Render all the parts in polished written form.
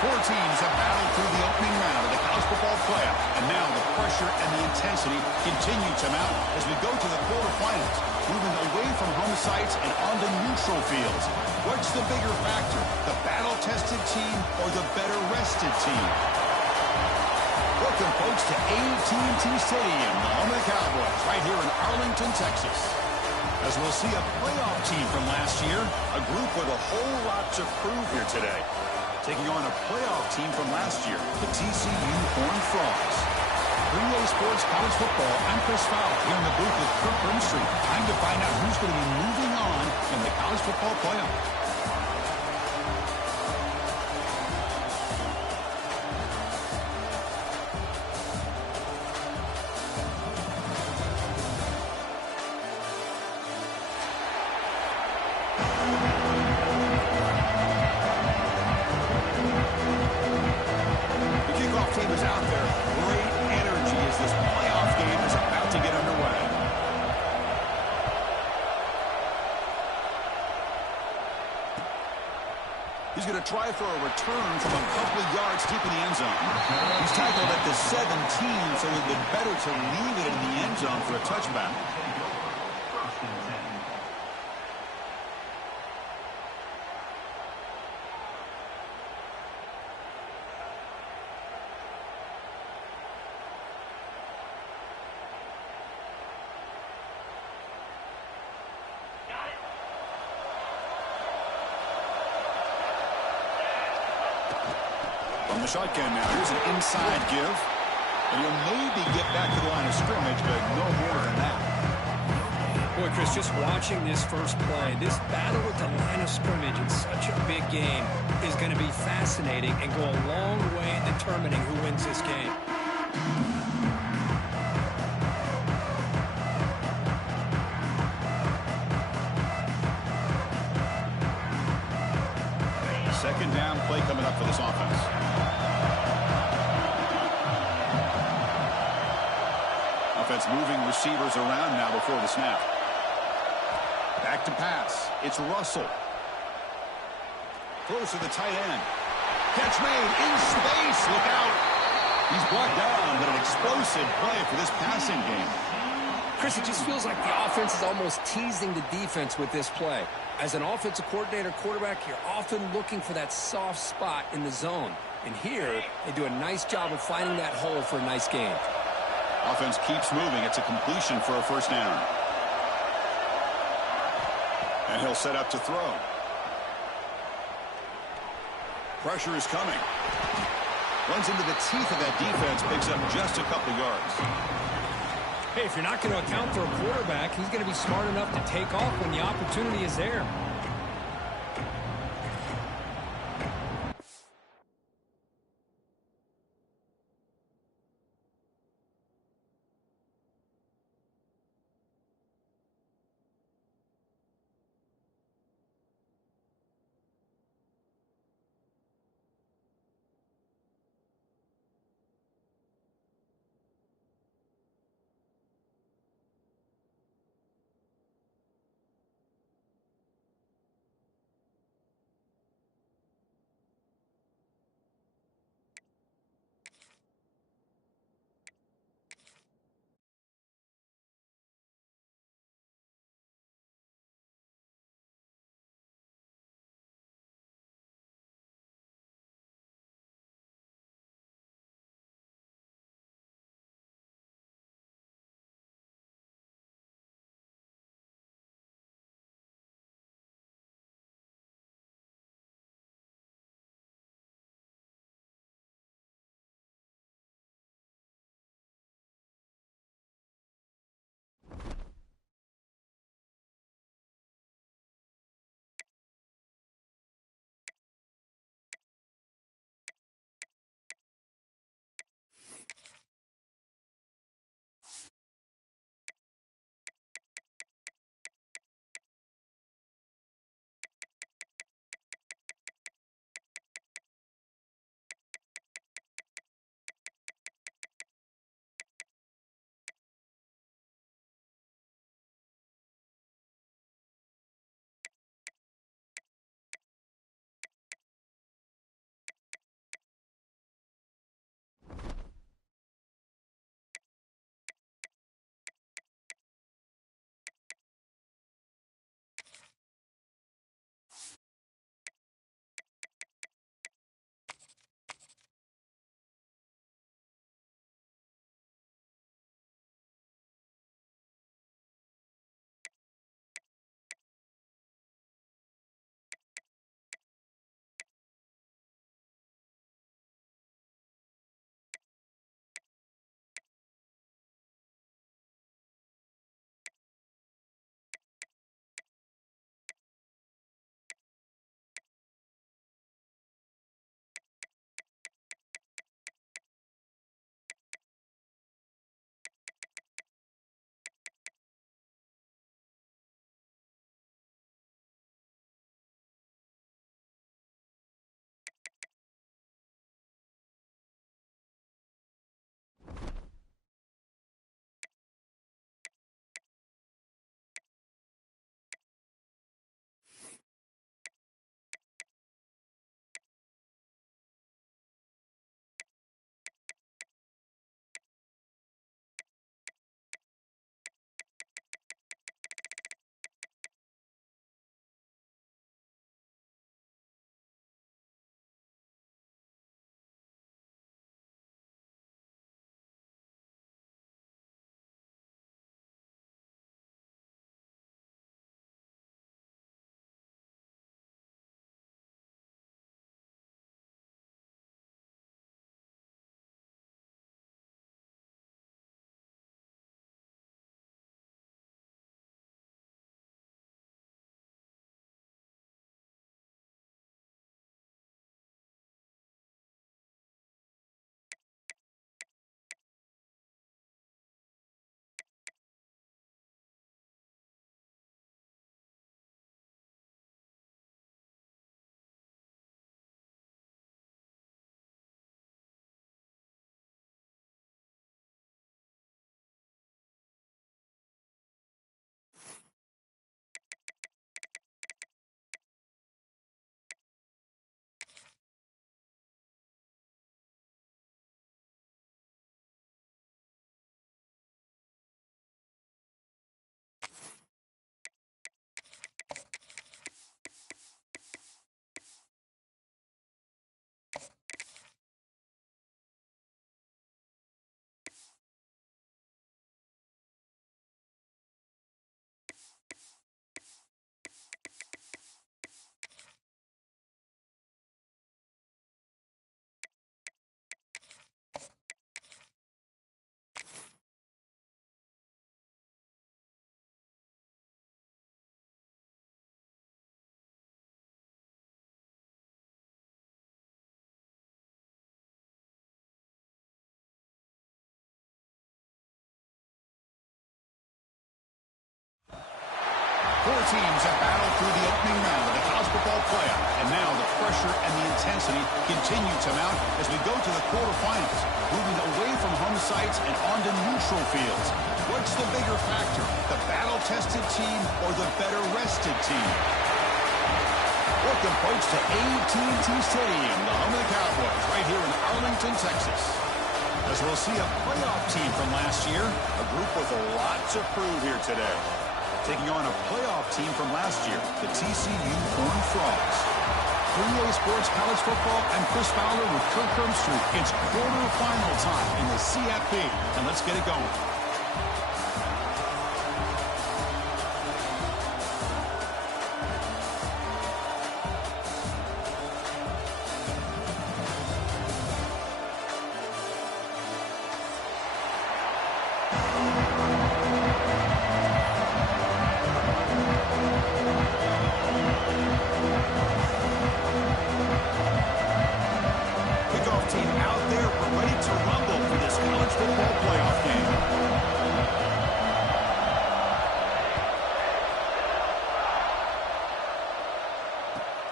Four teams have battled through the opening round of the college football playoff, and now the pressure and the intensity continue to mount as we go to the quarterfinals, moving away from home sites and onto neutral fields. What's the bigger factor, the battle-tested team or the better-rested team? Welcome, folks, to AT&T Stadium, the home of the Cowboys, right here in Arlington, Texas. As we'll see a playoff team from last year, a group with a whole lot to prove here today. Taking on a playoff team from last year, the TCU Horned Frogs. 3A Sports College Football, I'm Chris Fowler here in the booth with Kirk Brimstreet. Time to find out who's going to be moving on in the college football playoff. He's going to try for a return from a couple of yards deep in the end zone. He's tackled at the 17, so it would be better to leave it in the end zone for a touchback. From the shotgun now, here's an inside give. And he'll maybe get back to the line of scrimmage, but no more than that. Boy, Chris, just watching this first play, this battle with the line of scrimmage in such a big game is going to be fascinating and go a long way in determining who wins this game. Second down play coming up for this offense. Offense moving receivers around now before the snap. Back to pass. It's Russell. Close to the tight end. Catch made in space. Look out. He's brought down, but an explosive play for this passing game. Chris, it just feels like the offense is almost teasing the defense with this play. As an offensive coordinator, quarterback, you're often looking for that soft spot in the zone. And here, they do a nice job of finding that hole for a nice game. Offense keeps moving. It's a completion for a first down. And he'll set up to throw. Pressure is coming. Runs into the teeth of that defense, picks up just a couple yards. Hey, if you're not going to account for a quarterback, he's going to be smart enough to take off when the opportunity is there. Four teams have battled through the opening round of the college football playoff, and now the pressure and the intensity continue to mount as we go to the quarterfinals, moving away from home sites and onto neutral fields. What's the bigger factor, the battle-tested team or the better-rested team? Welcome, folks, to AT&T Stadium, the home of the Cowboys, right here in Arlington, Texas. As we'll see a playoff team from last year, a group with a lot to prove here today. Taking on a playoff team from last year, the TCU Horned Frogs. 3A Sports College Football, I'm Chris Fowler with Kirk Herbstreit. It's quarterfinal time in the CFP, and let's get it going.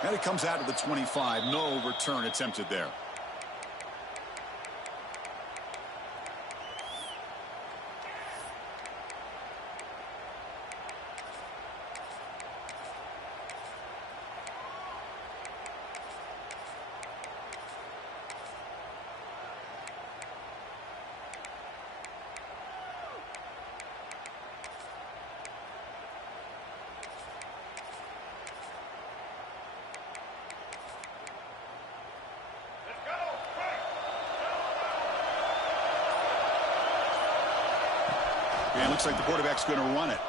And it comes out of the 25. No return attempted there. And looks like the quarterback's going to run it.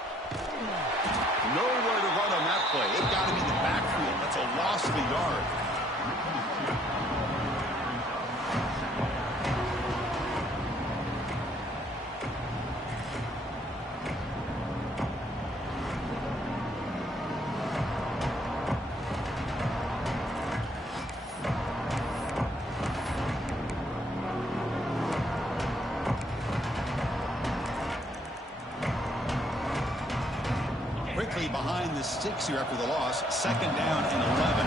Nowhere to run on that play. It got him in the backfield. That's a loss of a yard. Quickly behind the sticks here after the loss. 2nd down and 11.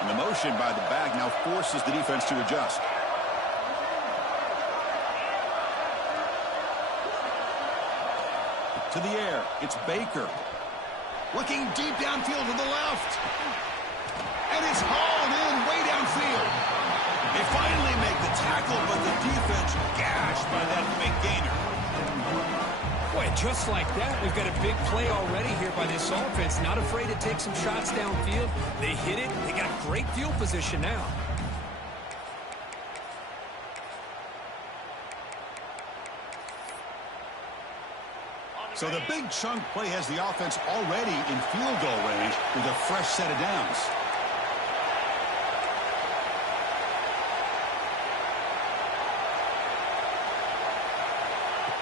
And the motion by the back now forces the defense to adjust. To the air, it's Baker. Looking deep downfield to the left. And it's hauled in way downfield. They finally make the tackle, but the defense gashed by that big gainer. Boy, just like that, we've got a big play already here by this offense. Not afraid to take some shots downfield. They hit it. They got great field position now. So the big chunk play has the offense already in field goal range with a fresh set of downs.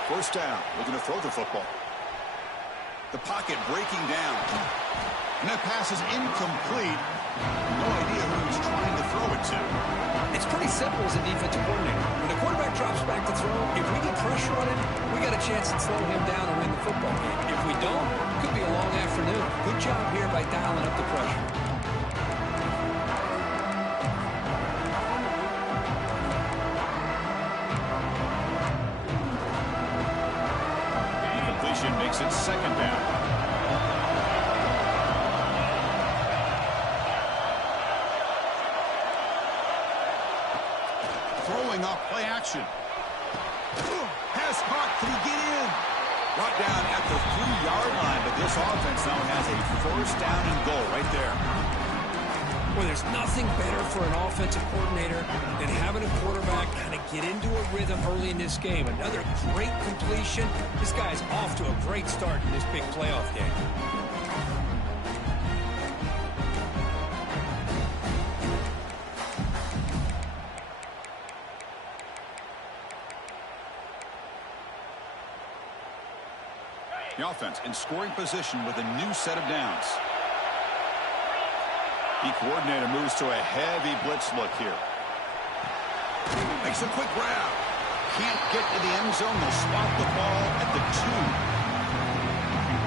First down, looking to throw the football. The pocket breaking down. And that pass is incomplete. No idea who he's trying to throw it to. It's pretty simple as a defensive coordinator. When the quarterback drops back to throw, if we get pressure on him, we got a chance to slow him down and win the football game. If we don't, it could be a long afternoon. Good job here by dialing up the pressure. Makes it 2nd down. Throwing off play action. Pass caught. Can he get in? Brought down at the 3-yard line, but this offense now has a 1st down and goal right there. Well, there's nothing better for an offensive coordinator than having a quarterback kind of get into a rhythm early in this game. Another great completion. This guy's off to a great start in this big playoff game. The offense in scoring position with a new set of downs. The coordinator moves to a heavy blitz look here. Makes a quick grab. can't get to the end zone. They'll spot the ball at the 2.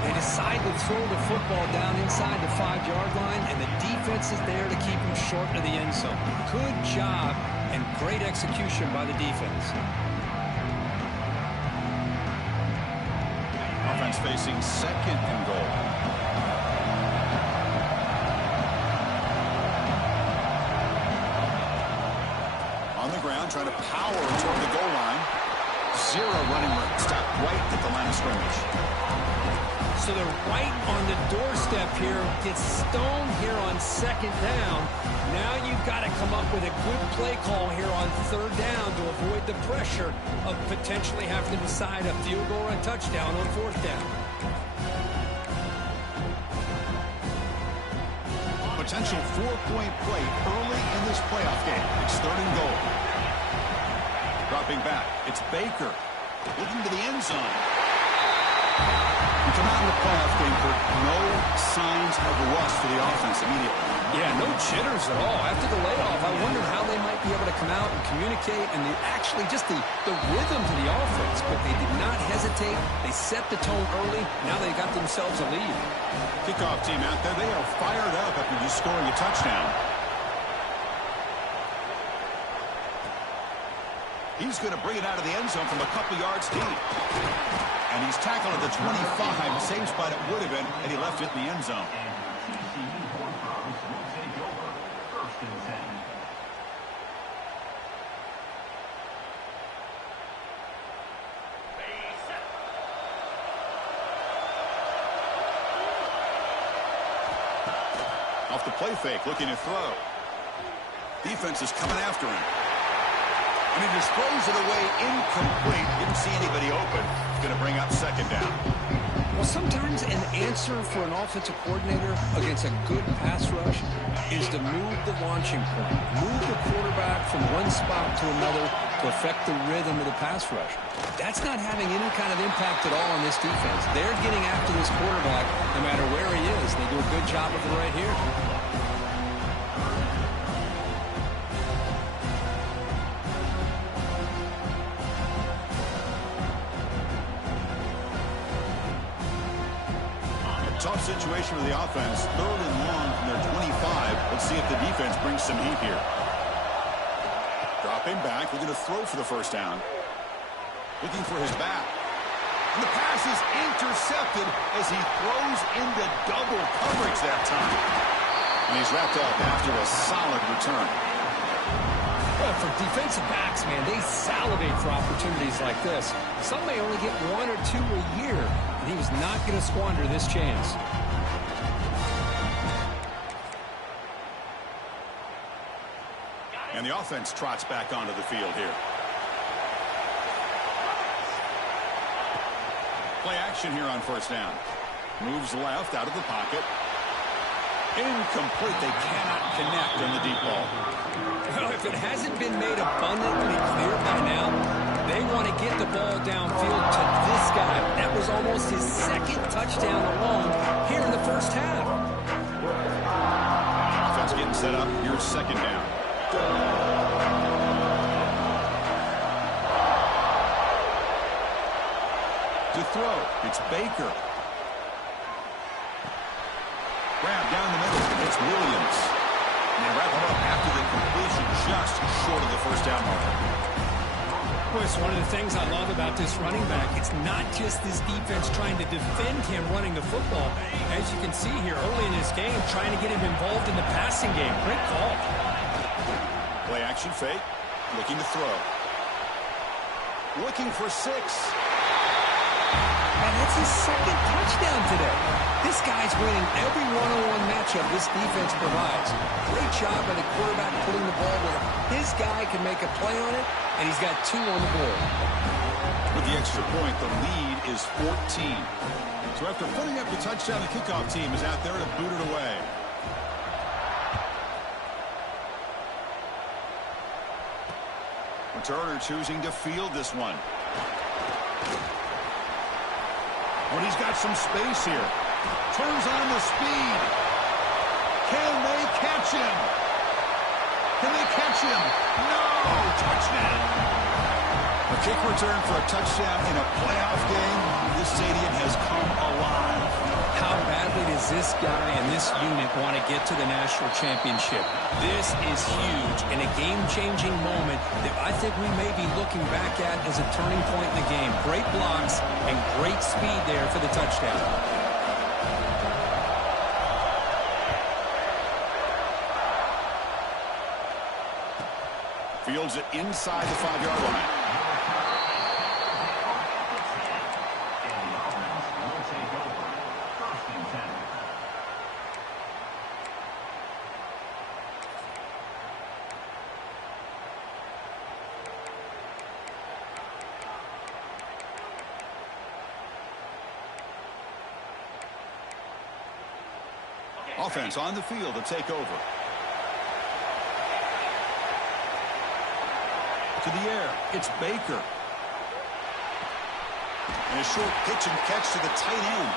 They decide to throw the football down inside the 5-yard line, and the defense is there to keep them short of the end zone. Good job and great execution by the defense. Offense facing 2nd and goal. On the ground, trying to power toward the goal line. 0 running room. Stop right at the line of scrimmage. So they're right on the doorstep here. Gets stoned here on 2nd down. Now you've got to come up with a good play call here on 3rd down to avoid the pressure of potentially having to decide a field goal or a touchdown on 4th down. Potential 4-point play early in this playoff game. It's 3rd and goal. Dropping back. It's Baker looking to the end zone. We come out in the playoff game for no signs of rust for the offense immediately. Yeah, no jitters at all. After the layoff, I wondered how they might be able to come out and communicate and actually just the rhythm to the offense. But they did not hesitate. They set the tone early. Now they got themselves a lead. Kickoff team out there. They are fired up after just scoring a touchdown. He's going to bring it out of the end zone from a couple yards deep. And he's tackled at the 25. Same spot it would have been, and he left it in the end zone. Off the play fake, looking to throw. Defense is coming after him. And he just throws it away incomplete. Didn't see anybody open. Going to bring up 2nd down. Well, sometimes an answer for an offensive coordinator against a good pass rush is to move the launching point. Move the quarterback from one spot to another to affect the rhythm of the pass rush. That's not having any kind of impact at all on this defense. They're getting after this quarterback no matter where he is. They do a good job of it right here. Tough situation for the offense. 3rd and long from their 25. Let's see if the defense brings some heat here. Dropping back. Looking to throw for the 1st down. Looking for his back. And the pass is intercepted as he throws into double coverage that time. And he's wrapped up after a solid return. Well, for defensive backs, man, they salivate for opportunities like this. Some may only get 1 or 2 a year, and he was not going to squander this chance. And the offense trots back onto the field here. Play action here on 1st down. Moves left out of the pocket. Incomplete. They cannot connect on the deep ball. Well, if it hasn't been made abundantly clear by now, they want to get the ball downfield to this guy. That was almost his 2nd touchdown alone here in the 1st half. Offense getting set up. Here's 2nd down. To throw, it's Baker. Grab down the middle. It's Williams. And they wrap it up after the completion, just short of the 1st down marker. Boy, it's one of the things I love about this running back. It's not just this defense trying to defend him running the football. As you can see here early in this game, trying to get him involved in the passing game. Great call. Play action fake. Looking to throw. Looking for 6. And that's his 2nd touchdown today. This guy's winning every one-on-one matchup this defense provides. Great job by the quarterback putting the ball where his guy can make a play on it, and he's got 2 on the board. With the extra point, the lead is 14. So after putting up the touchdown, the kickoff team is out there to boot it away. Returner choosing to field this one. When he's got some space here. Turns on the speed. Can they catch him? Can they catch him? No! Touchdown! A Kick return for a touchdown in a playoff game. This stadium has come alive. How badly does this guy and this unit want to get to the national championship? This is huge and a game-changing moment that I think we may be looking back at as a turning point in the game. Great blocks and great speed there for the touchdown. Fields it inside the 5-yard line. Offense on the field to take over. To the air, it's Baker. And a short pitch and catch to the tight end.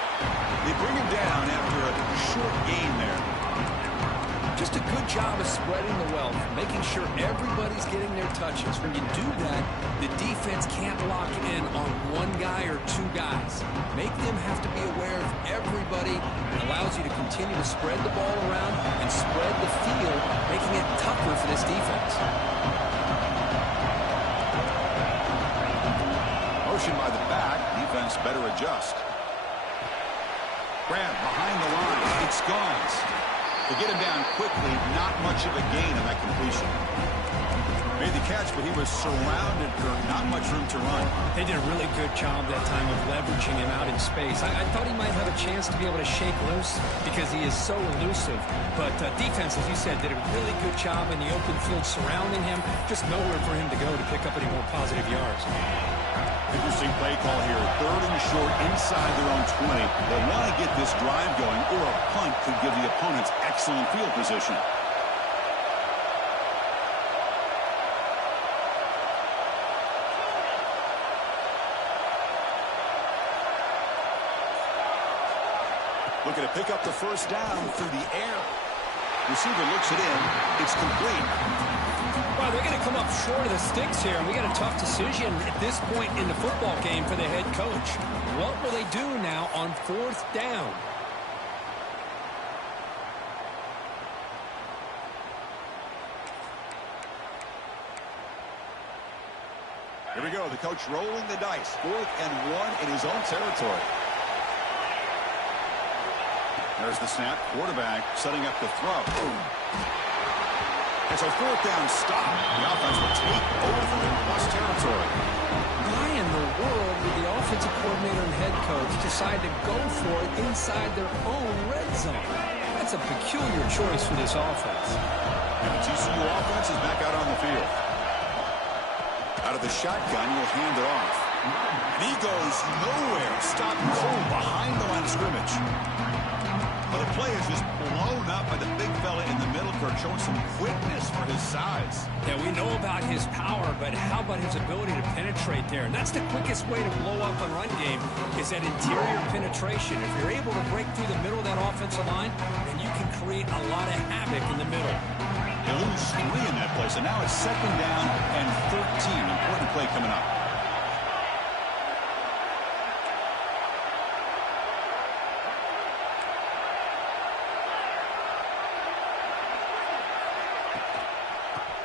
They bring him down after a short gain there. Just a good job of spreading the wealth, making sure everybody's getting their touches. When you do that, the defense can't lock in on one guy or two guys. Make them have to be aware of everybody. It allows you to continue to spread the ball around and spread the field, making it tougher for this defense. Motion by the back. Defense better adjust. Grab behind the line. It's Gons. To get him down quickly, not much of a gain on that completion. Made the catch, but he was surrounded for not much room to run. They did a really good job that time of leveraging him out in space. I thought he might have a chance to be able to shake loose because he is so elusive. But defense, as you said, did a really good job in the open field surrounding him. Just nowhere for him to go to pick up any more positive yards. Interesting play call here. 3rd and short inside their own 20. They want to get this drive going, or a punt could give the opponents excellent field position. Looking to pick up the first down through the air. Receiver looks it in. It's complete. Well, they're going to come up short of the sticks here, and we got a tough decision at this point in the football game for the head coach. What will they do now on 4th down? Here we go. The coach rolling the dice. 4th and 1 in his own territory. There's the snap. Quarterback setting up the throw. It's a 4th down stop. The offense will take over in plus territory. Why in the world would the offensive coordinator and head coach decide to go for it inside their own red zone? That's a peculiar choice for this offense. And the TCU offense is back out on the field. Out of the shotgun, he'll hand it off. And he goes nowhere. Stopped cold behind the line of scrimmage. Well, the play is just blown up by the big fella in the middle, Kirk, showing some quickness for his size. Yeah, we know about his power, but how about his ability to penetrate there? And that's the quickest way to blow up a run game is that interior penetration. If you're able to break through the middle of that offensive line, then you can create a lot of havoc in the middle. They lose 3 in that play, so now it's 2nd down and 13. Important play coming up.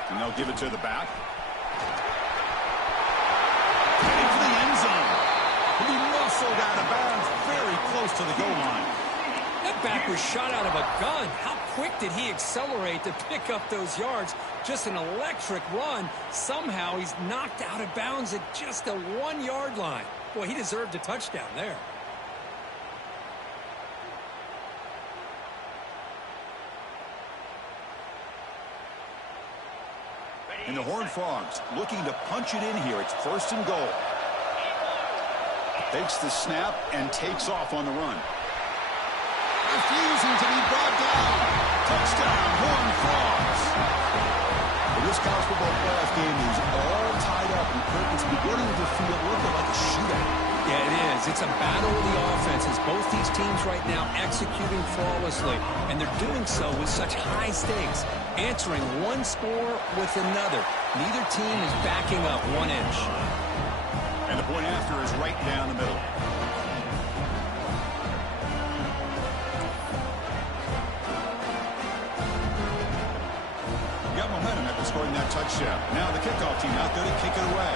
And they'll give it to the back. Heading for the end zone. He'll be muscled out of bounds very close to the goal line. That back was shot out of a gun. How quick did he accelerate to pick up those yards? Just an electric run. Somehow he's knocked out of bounds at just the 1-yard line. Boy, he deserved a touchdown there. And the Horned Frogs looking to punch it in here. It's 1st and goal. Takes the snap and takes off on the run. Refusing to be brought down. Touchdown, Horned Frogs. Well, this college football playoff game is all tied up. It's beginning to feel a little bit like a shootout. Yeah, it is. It's a battle of the offenses. Both these teams right now executing flawlessly, and they're doing so with such high stakes, answering one score with another. Neither team is backing up 1 inch. And the point after is right down the middle. Got momentum after scoring that touchdown. Now the kickoff team out there to kick it away.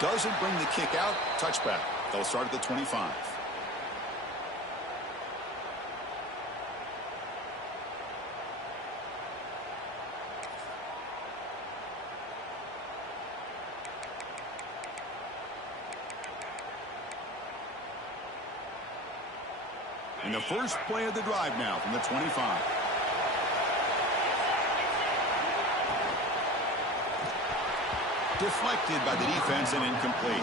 Doesn't bring the kick out. Touchback. They'll start at the 25. And the first play of the drive now from the 25. Deflected by the defense and incomplete.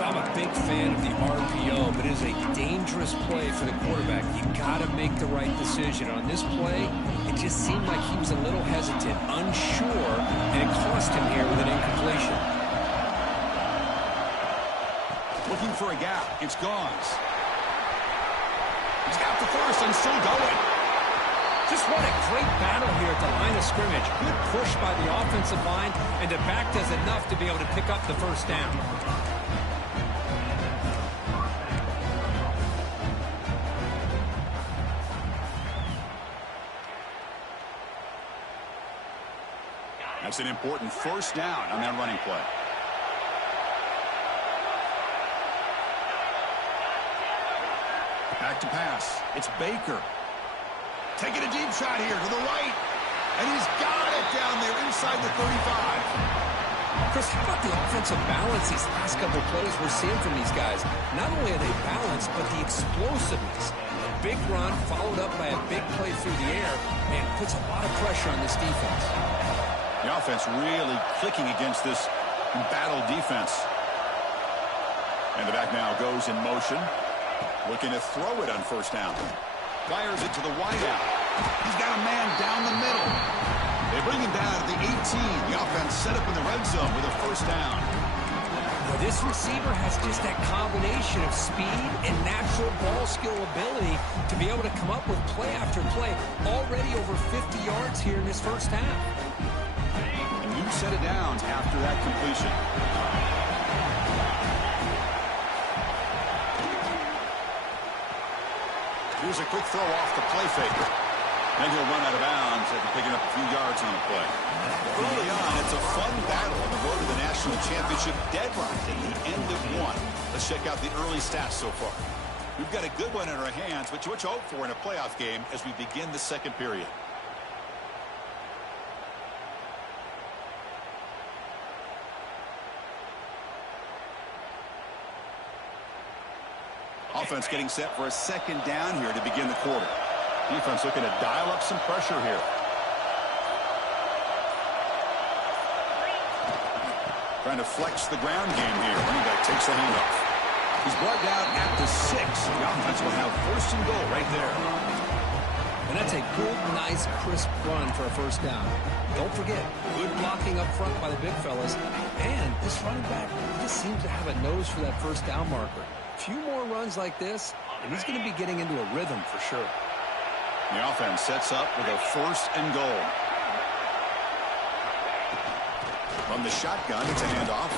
I'm a big fan of the RPO, but it is a dangerous play for the quarterback. You got to make the right decision. On this play, it just seemed like he was a little hesitant, unsure, and it cost him here with an incompletion. Looking for a gap. It's Gauze. He's got the first and still going. Just what a great battle here at the line of scrimmage. Good push by the offensive line, and the back does enough to be able to pick up the first down. That's an important first down on that running play. Back to pass. It's Baker. Taking a deep shot here to the right. And he's got it down there inside the 35. Chris, how about the offensive balance these last couple of plays we're seeing from these guys? Not only are they balanced, but the explosiveness. A big run followed up by a big play through the air, man, puts a lot of pressure on this defense. The offense really clicking against this battle defense. And the back now goes in motion. Looking to throw it on first down. Fires it to the wideout. He's got a man down the middle. They bring him down at the 18. The offense set up in the red zone with a first down. Well, this receiver has just that combination of speed and natural ball skill ability to be able to come up with play after play. Already over 50 yards here in this first half. A new set of downs after that completion. Here's a quick throw off the play fake. Then he'll run out of bounds after picking up a few yards on the play. Early on, it's a fun battle on the road to the national championship, deadlocked at the end of one. Let's check out the early stats so far. We've got a good one in our hands, which what you hope for in a playoff game as we begin the second period. Offense getting set for a second down here to begin the quarter. Defense looking to dial up some pressure here. Trying to flex the ground game here. Running back takes the handoff. He's brought down at the 6. The offense will have first and goal right there. And that's a good, nice, crisp run for a first down. Don't forget, good blocking up front by the big fellas. And this running back just seems to have a nose for that first down marker. A few more runs like this, and he's going to be getting into a rhythm for sure. The offense sets up with a first and goal. From the shotgun, it's a handoff.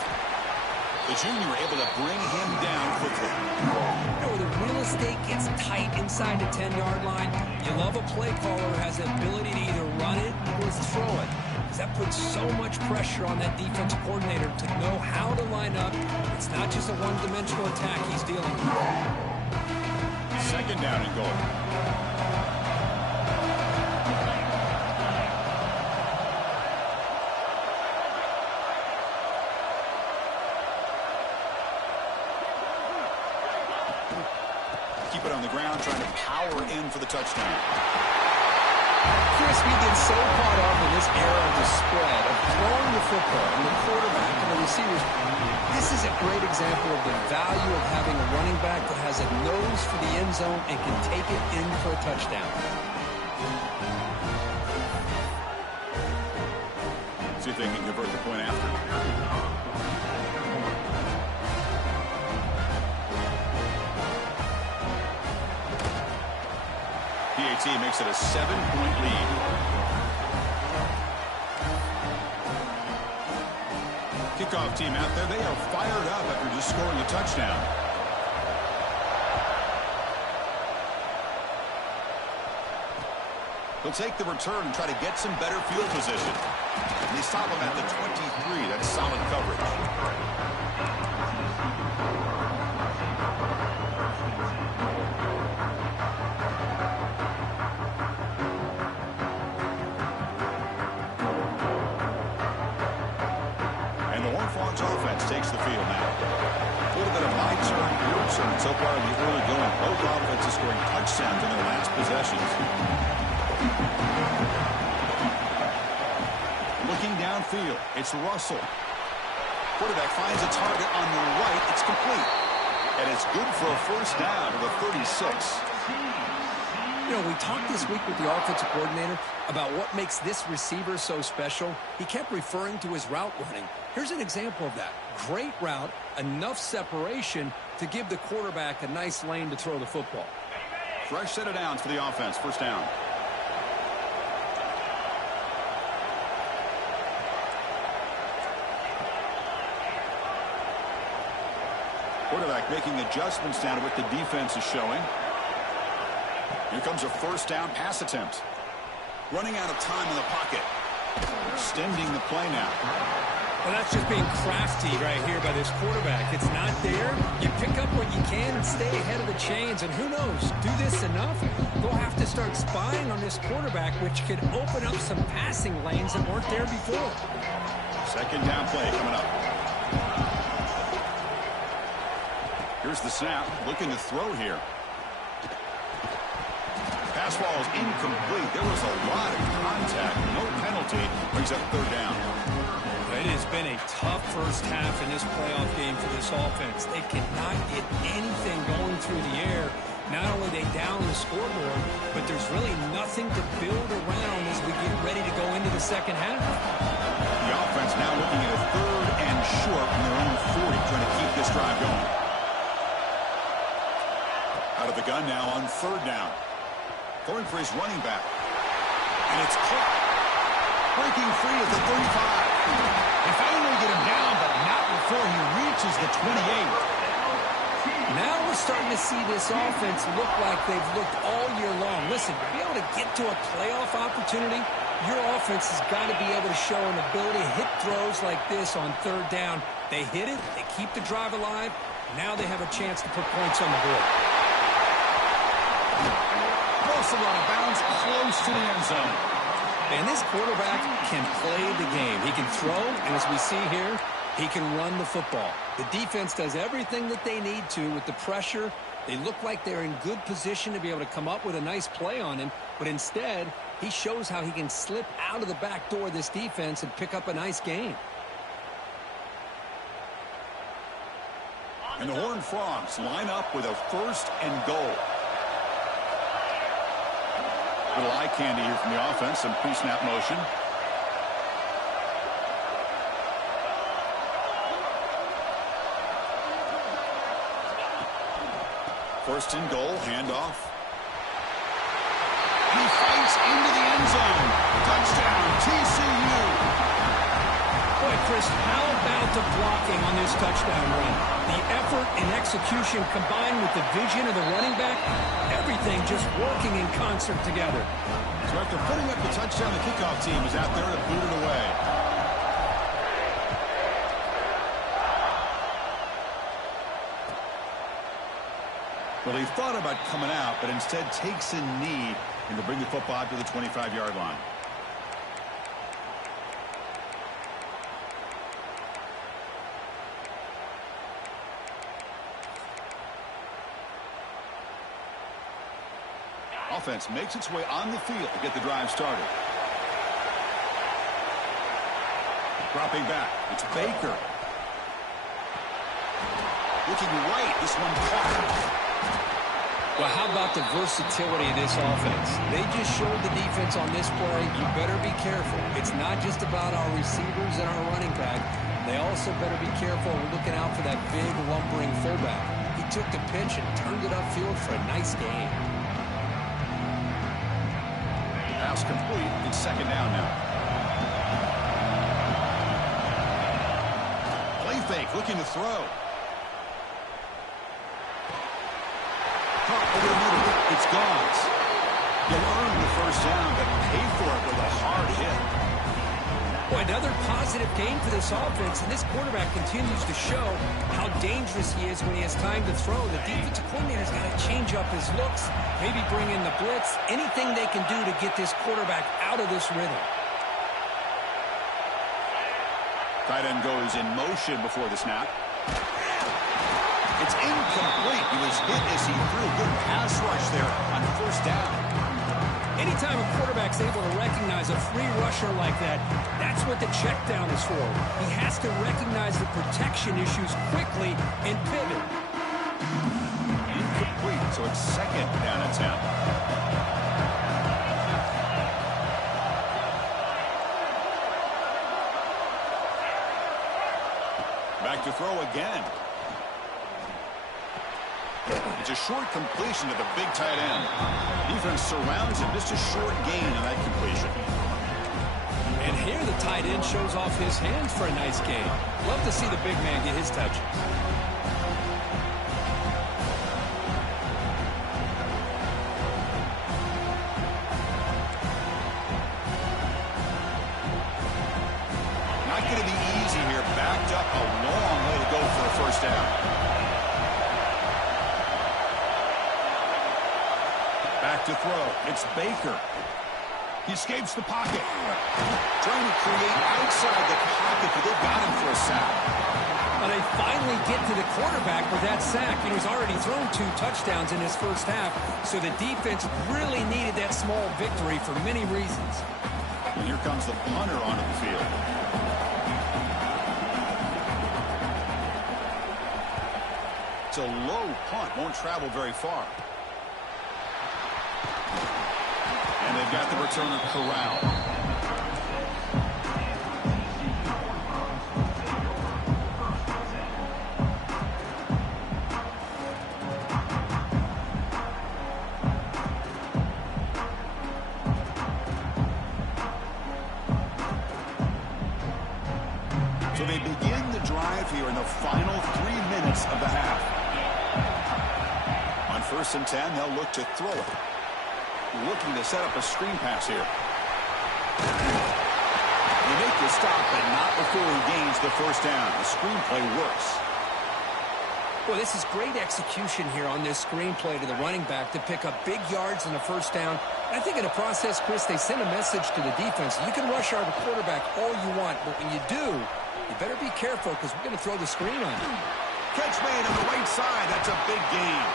The junior able to bring him down quickly. You know, the real estate gets tight inside the 10-yard line. You love a play caller who has the ability to either run it or throw it. Because that puts so much pressure on that defensive coordinator to know how to line up. It's not just a one-dimensional attack he's dealing with. Second down and goal. Keep it on the ground, trying to power in for the touchdown. Chris, we get so caught up in this era of the spread, of throwing the football and the quarterback and the receivers. This is a great example of the value of having a running back that has a nose for the end zone and can take it in for a touchdown. See if they can convert the point after. team makes it a 7-point lead. Kickoff team out there, they are fired up after just scoring a touchdown. He'll take the return and try to get some better field position. And they stop him at the 23. That's solid coverage. Offense takes the field now. A little bit of my turn, your turn so far in the early going. Both offenses scoring touchdowns in their last possessions. Looking downfield, it's Russell. Quarterback finds a target on the right. It's complete. And it's good for a first down to the 36. You know, we talked this week with the offensive coordinator about what makes this receiver so special. He kept referring to his route running. Here's an example of that. Great route, enough separation to give the quarterback a nice lane to throw the football. Fresh set of downs for the offense. First down. Quarterback making adjustments down to what the defense is showing. Here comes a first down pass attempt. Running out of time in the pocket. Extending the play now. Well, that's just being crafty right here by this quarterback. It's not there. You pick up what you can and stay ahead of the chains. And who knows, do this enough, they'll have to start spying on this quarterback, which could open up some passing lanes that weren't there before. Second down play coming up. Here's the snap. Looking to throw here. Pass ball is incomplete. There was a lot of contact. No penalty. Brings up third down. It has been a tough first half in this playoff game for this offense. They cannot get anything going through the air. Not only they down the scoreboard, but there's really nothing to build around as we get ready to go into the second half. The offense now looking at a third and short from their own 40, trying to keep this drive going. Out of the gun now on third down. Throwing for his running back. And it's caught. Breaking free at the 35. They finally get him down, but not before he reaches the 28. Now we're starting to see this offense look like they've looked all year long. Listen, to be able to get to a playoff opportunity, your offense has got to be able to show an ability to hit throws like this on third down. They hit it, they keep the drive alive. Now they have a chance to put points on the board. Close out of bounds, close to the end zone. And this quarterback can play the game. He can throw, and as we see here, he can run the football. The defense does everything that they need to with the pressure. They look like they're in good position to be able to come up with a nice play on him, but instead, he shows how he can slip out of the back door of this defense and pick up a nice gain. And the Horned Frogs line up with a first and goal. Little eye candy here from the offense, some pre-snap motion. First and goal, handoff. He fights into the end zone. Touchdown, TCU. Boy, Chris, how about the blocking on this touchdown run? The effort and execution combined with the vision of the running back, everything just working in concert together. So after putting up the touchdown, the kickoff team is out there to boot it away. Well, he thought about coming out, but instead takes a knee and to bring the football out to the 25-yard line. Offense makes its way on the field to get the drive started. Dropping back, it's Baker. Looking right, this one caught. Well, how about the versatility of this offense? They just showed the defense on this play, you better be careful. It's not just about our receivers and our running back. They also better be careful looking out for that big, lumbering fullback. He took the pitch and turned it upfield for a nice game. pass complete. It's second down now. Play fake, looking to throw. Caught over the middle. It's gone. You'll earn the first down, but pay for it with a hard hit. Boy, another positive game for this offense, and this quarterback continues to show how dangerous he is when he has time to throw. The defensive coordinator's got to change up his looks, maybe bring in the blitz, anything they can do to get this quarterback out of this rhythm. Tight end goes in motion before the snap. It's incomplete. He was hit as he threw. Good pass rush there on first down. Anytime a quarterback's able to recognize a free rusher like that, that's what the check down is for. He has to recognize the protection issues quickly and pivot. Incomplete, so it's second down and 10. Back to throw again. It's a short completion to the big tight end. Defense surrounds him. Just a short gain on that completion. And here the tight end shows off his hands for a nice gain. Love to see the big man get his touches. Not going to be easy here. Backed up a long way to go for a first down. Back to throw. It's Baker. He escapes the pocket. Trying to create outside the pocket, but they've got him for a sack. Well, they finally get to the quarterback with that sack. He's already thrown 2 touchdowns in his first half, so the defense really needed that small victory for many reasons. And here comes the punter onto the field. It's a low punt. Won't travel very far. And they've got the returner corralled. So they begin the drive here in the final 3 minutes of the half. On 1st and 10, they'll look to throw it. Looking to set up a screen pass here. They make the stop, but not before he gains the first down. The screenplay works. Well, this is great execution here on this screenplay to the running back to pick up big yards in the first down. I think in the process, Chris, they send a message to the defense. You can rush our quarterback all you want, but when you do, you better be careful because we're going to throw the screen on you. Catch made on the right side. That's a big gain.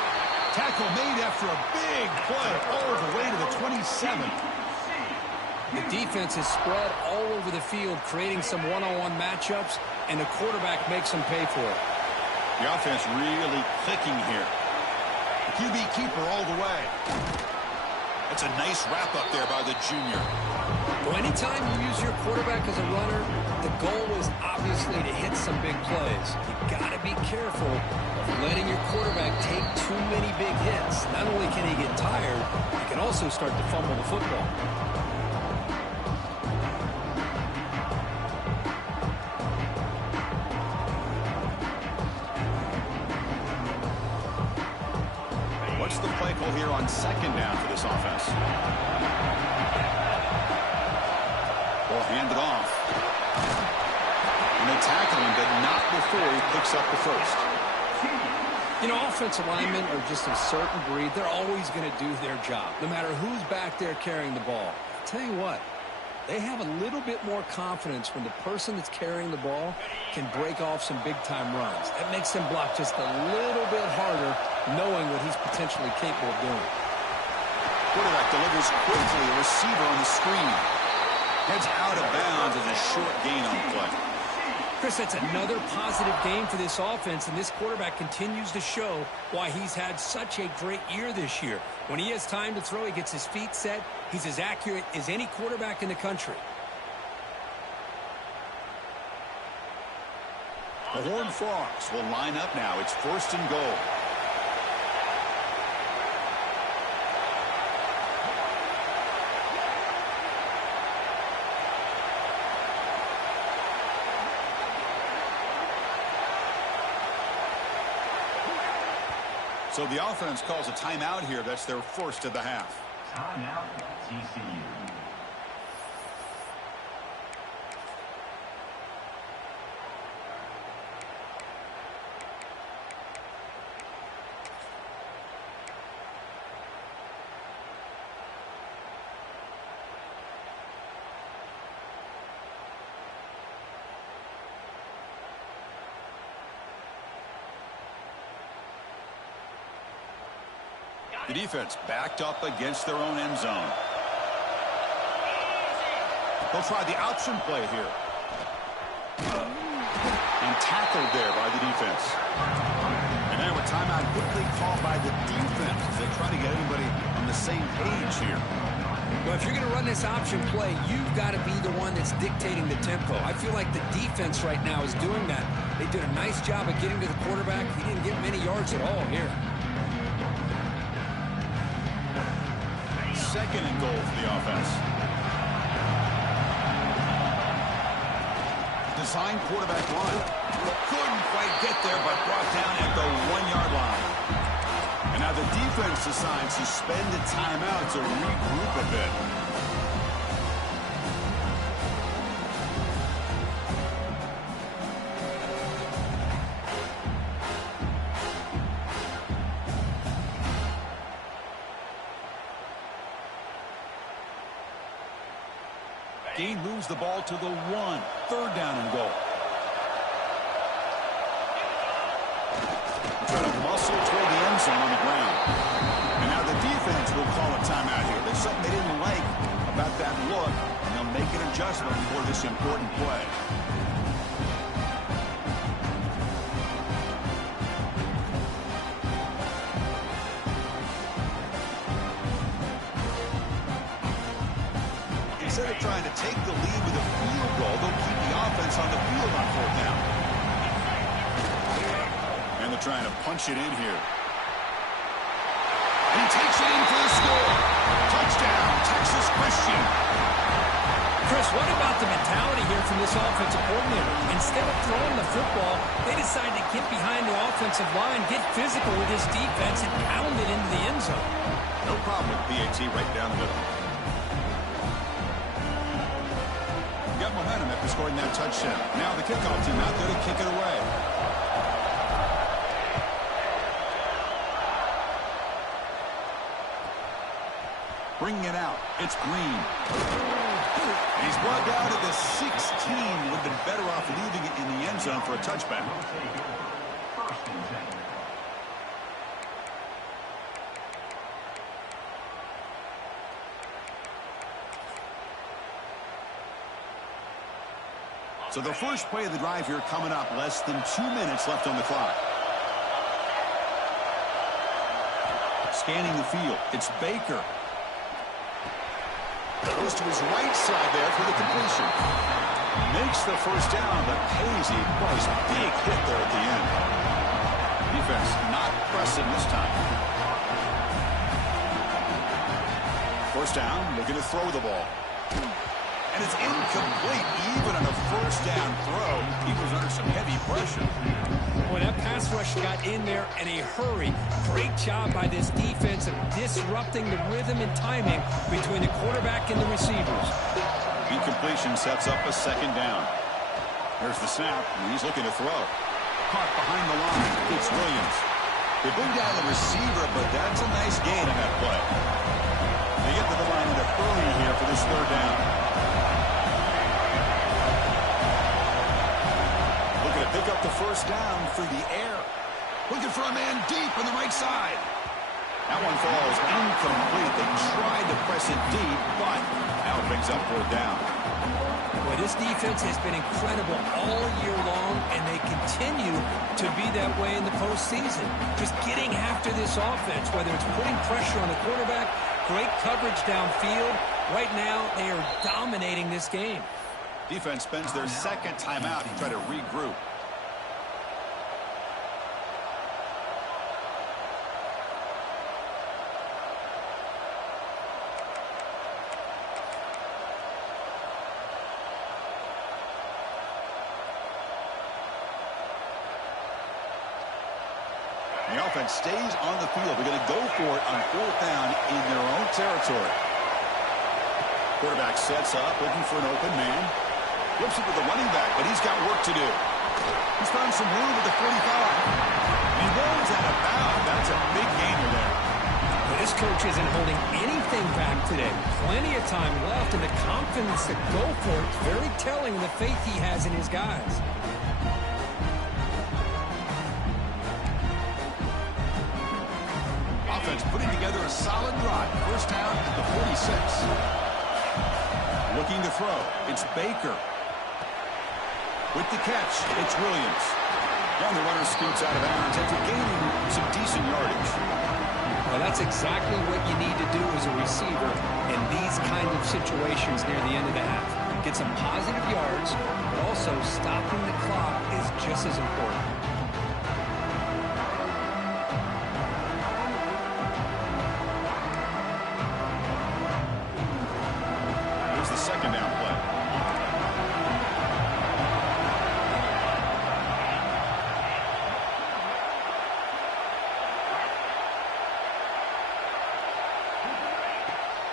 Tackle made after a big play all the way to the 27. The defense is spread all over the field, creating some one-on-one matchups, and the quarterback makes them pay for it. The offense really clicking here. QB keeper all the way. That's a nice wrap-up there by the junior. Well, anytime you use your quarterback as a runner, the goal is obviously to hit some big plays. You've got to be careful of letting your quarterback take too many big hits. Not only can he get tired, he can also start to fumble the football. What's the play call here on 2nd down for this offense? Ball handed off. And they tackle him, but not before he picks up the first. You know, offensive linemen are just a certain breed. They're always going to do their job, no matter who's back there carrying the ball. I'll tell you what, they have a little bit more confidence when the person that's carrying the ball can break off some big-time runs. That makes them block just a little bit harder, knowing what he's potentially capable of doing. Quarterback delivers quickly, a receiver on the screen. Heads out of bounds as a short gain on the play. Chris, that's another positive game for this offense, and this quarterback continues to show why he's had such a great year this year. When he has time to throw, he gets his feet set. He's as accurate as any quarterback in the country. The Horned Frogs will line up now. It's 1st and goal. So the offense calls a timeout here. That's their first of the half. Timeout, TCU. The defense backed up against their own end zone. They'll try the option play here. And tackled there by the defense. And now a timeout quickly called by the defense as they try to get everybody on the same page here. Well, if you're going to run this option play, you've got to be the one that's dictating the tempo. I feel like the defense right now is doing that. They did a nice job of getting to the quarterback. He didn't get many yards at all here. Second and goal for the offense. Design quarterback run. Couldn't quite get there, but brought down at the 1-yard line. And now the defense decides to spend a timeout to regroup a bit. Gain moves the ball to the 1. Third down and goal. Trying to muscle toward the end zone on the ground. And now the defense will call a timeout here. There's something they didn't like about that look, and they'll make an adjustment for this important play. Instead of trying to take the lead with a field goal, they'll keep the offense on the field on fourth down. And they're trying to punch it in here. And he takes it in for the score. Touchdown, Texas Christian. Chris, what about the mentality here from this offensive coordinator? Instead of throwing the football, they decide to get behind the offensive line, get physical with this defense, and pound it into the end zone. No problem with PAT right down the middle. Got momentum after scoring that touchdown. Now the kickoff team out there to kick it away. Bringing it out. It's Green. He's brought down to the 16. Would have been better off leaving it in the end zone for a touchback. So the first play of the drive here coming up. Less than 2 minutes left on the clock. Scanning the field. It's Baker. Goes to his right side there for the completion. Makes the first down, but pays a price. Big hit there at the end. Defense not pressing this time. First down, looking to throw the ball. And it's incomplete. Even on a first down throw, he was under some heavy pressure. Boy, that pass rush got in there in a hurry. Great job by this defense of disrupting the rhythm and timing between the quarterback and the receivers. Incompletion sets up a second down. There's the snap, and he's looking to throw. Caught behind the line. It's Williams. They bring down the receiver, but that's a nice gain on that play. They get to the line in a hurry here for this third down. Looking to pick up the first down through the air. Looking for a man deep on the right side. That one falls incomplete. They tried to press it deep, but now it brings up fourth down. Boy, this defense has been incredible all year long, and they continue to be that way in the postseason. Just getting after this offense, whether it's putting pressure on the quarterback, great coverage downfield. Right now, they are dominating this game. Defense spends their second timeout to try to regroup. The offense stays on the field. They're going to go for it on 4th down in their own territory. Quarterback sets up, looking for an open man. Flips it to the running back, but he's got work to do. He's found some room at the 45. And he rolls out of bounds. That's a big gainer there. But this coach isn't holding anything back today. Plenty of time left, and the confidence to go for it is very telling of the faith he has in his guys. Offense putting together a solid drive. First down at the 46. Looking to throw. It's Baker. With the catch, it's Williams. And the runner scoots out of bounds after gaining some decent yardage. Well, that's exactly what you need to do as a receiver in these kind of situations near the end of the half. Get some positive yards, but also stopping the clock is just as important. Here's the second down play.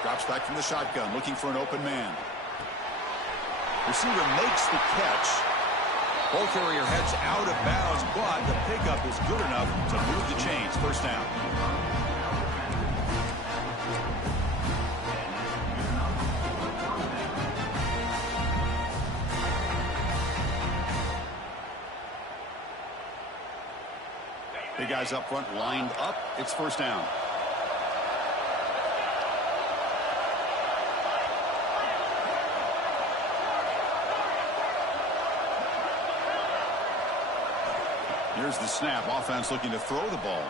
Drops back from the shotgun, looking for an open man. Receiver makes the catch. Ball carrier heads out of bounds, but the pickup is good enough to move the chains. First down. The guys up front lined up. It's first down. Here's the snap. Offense looking to throw the ball.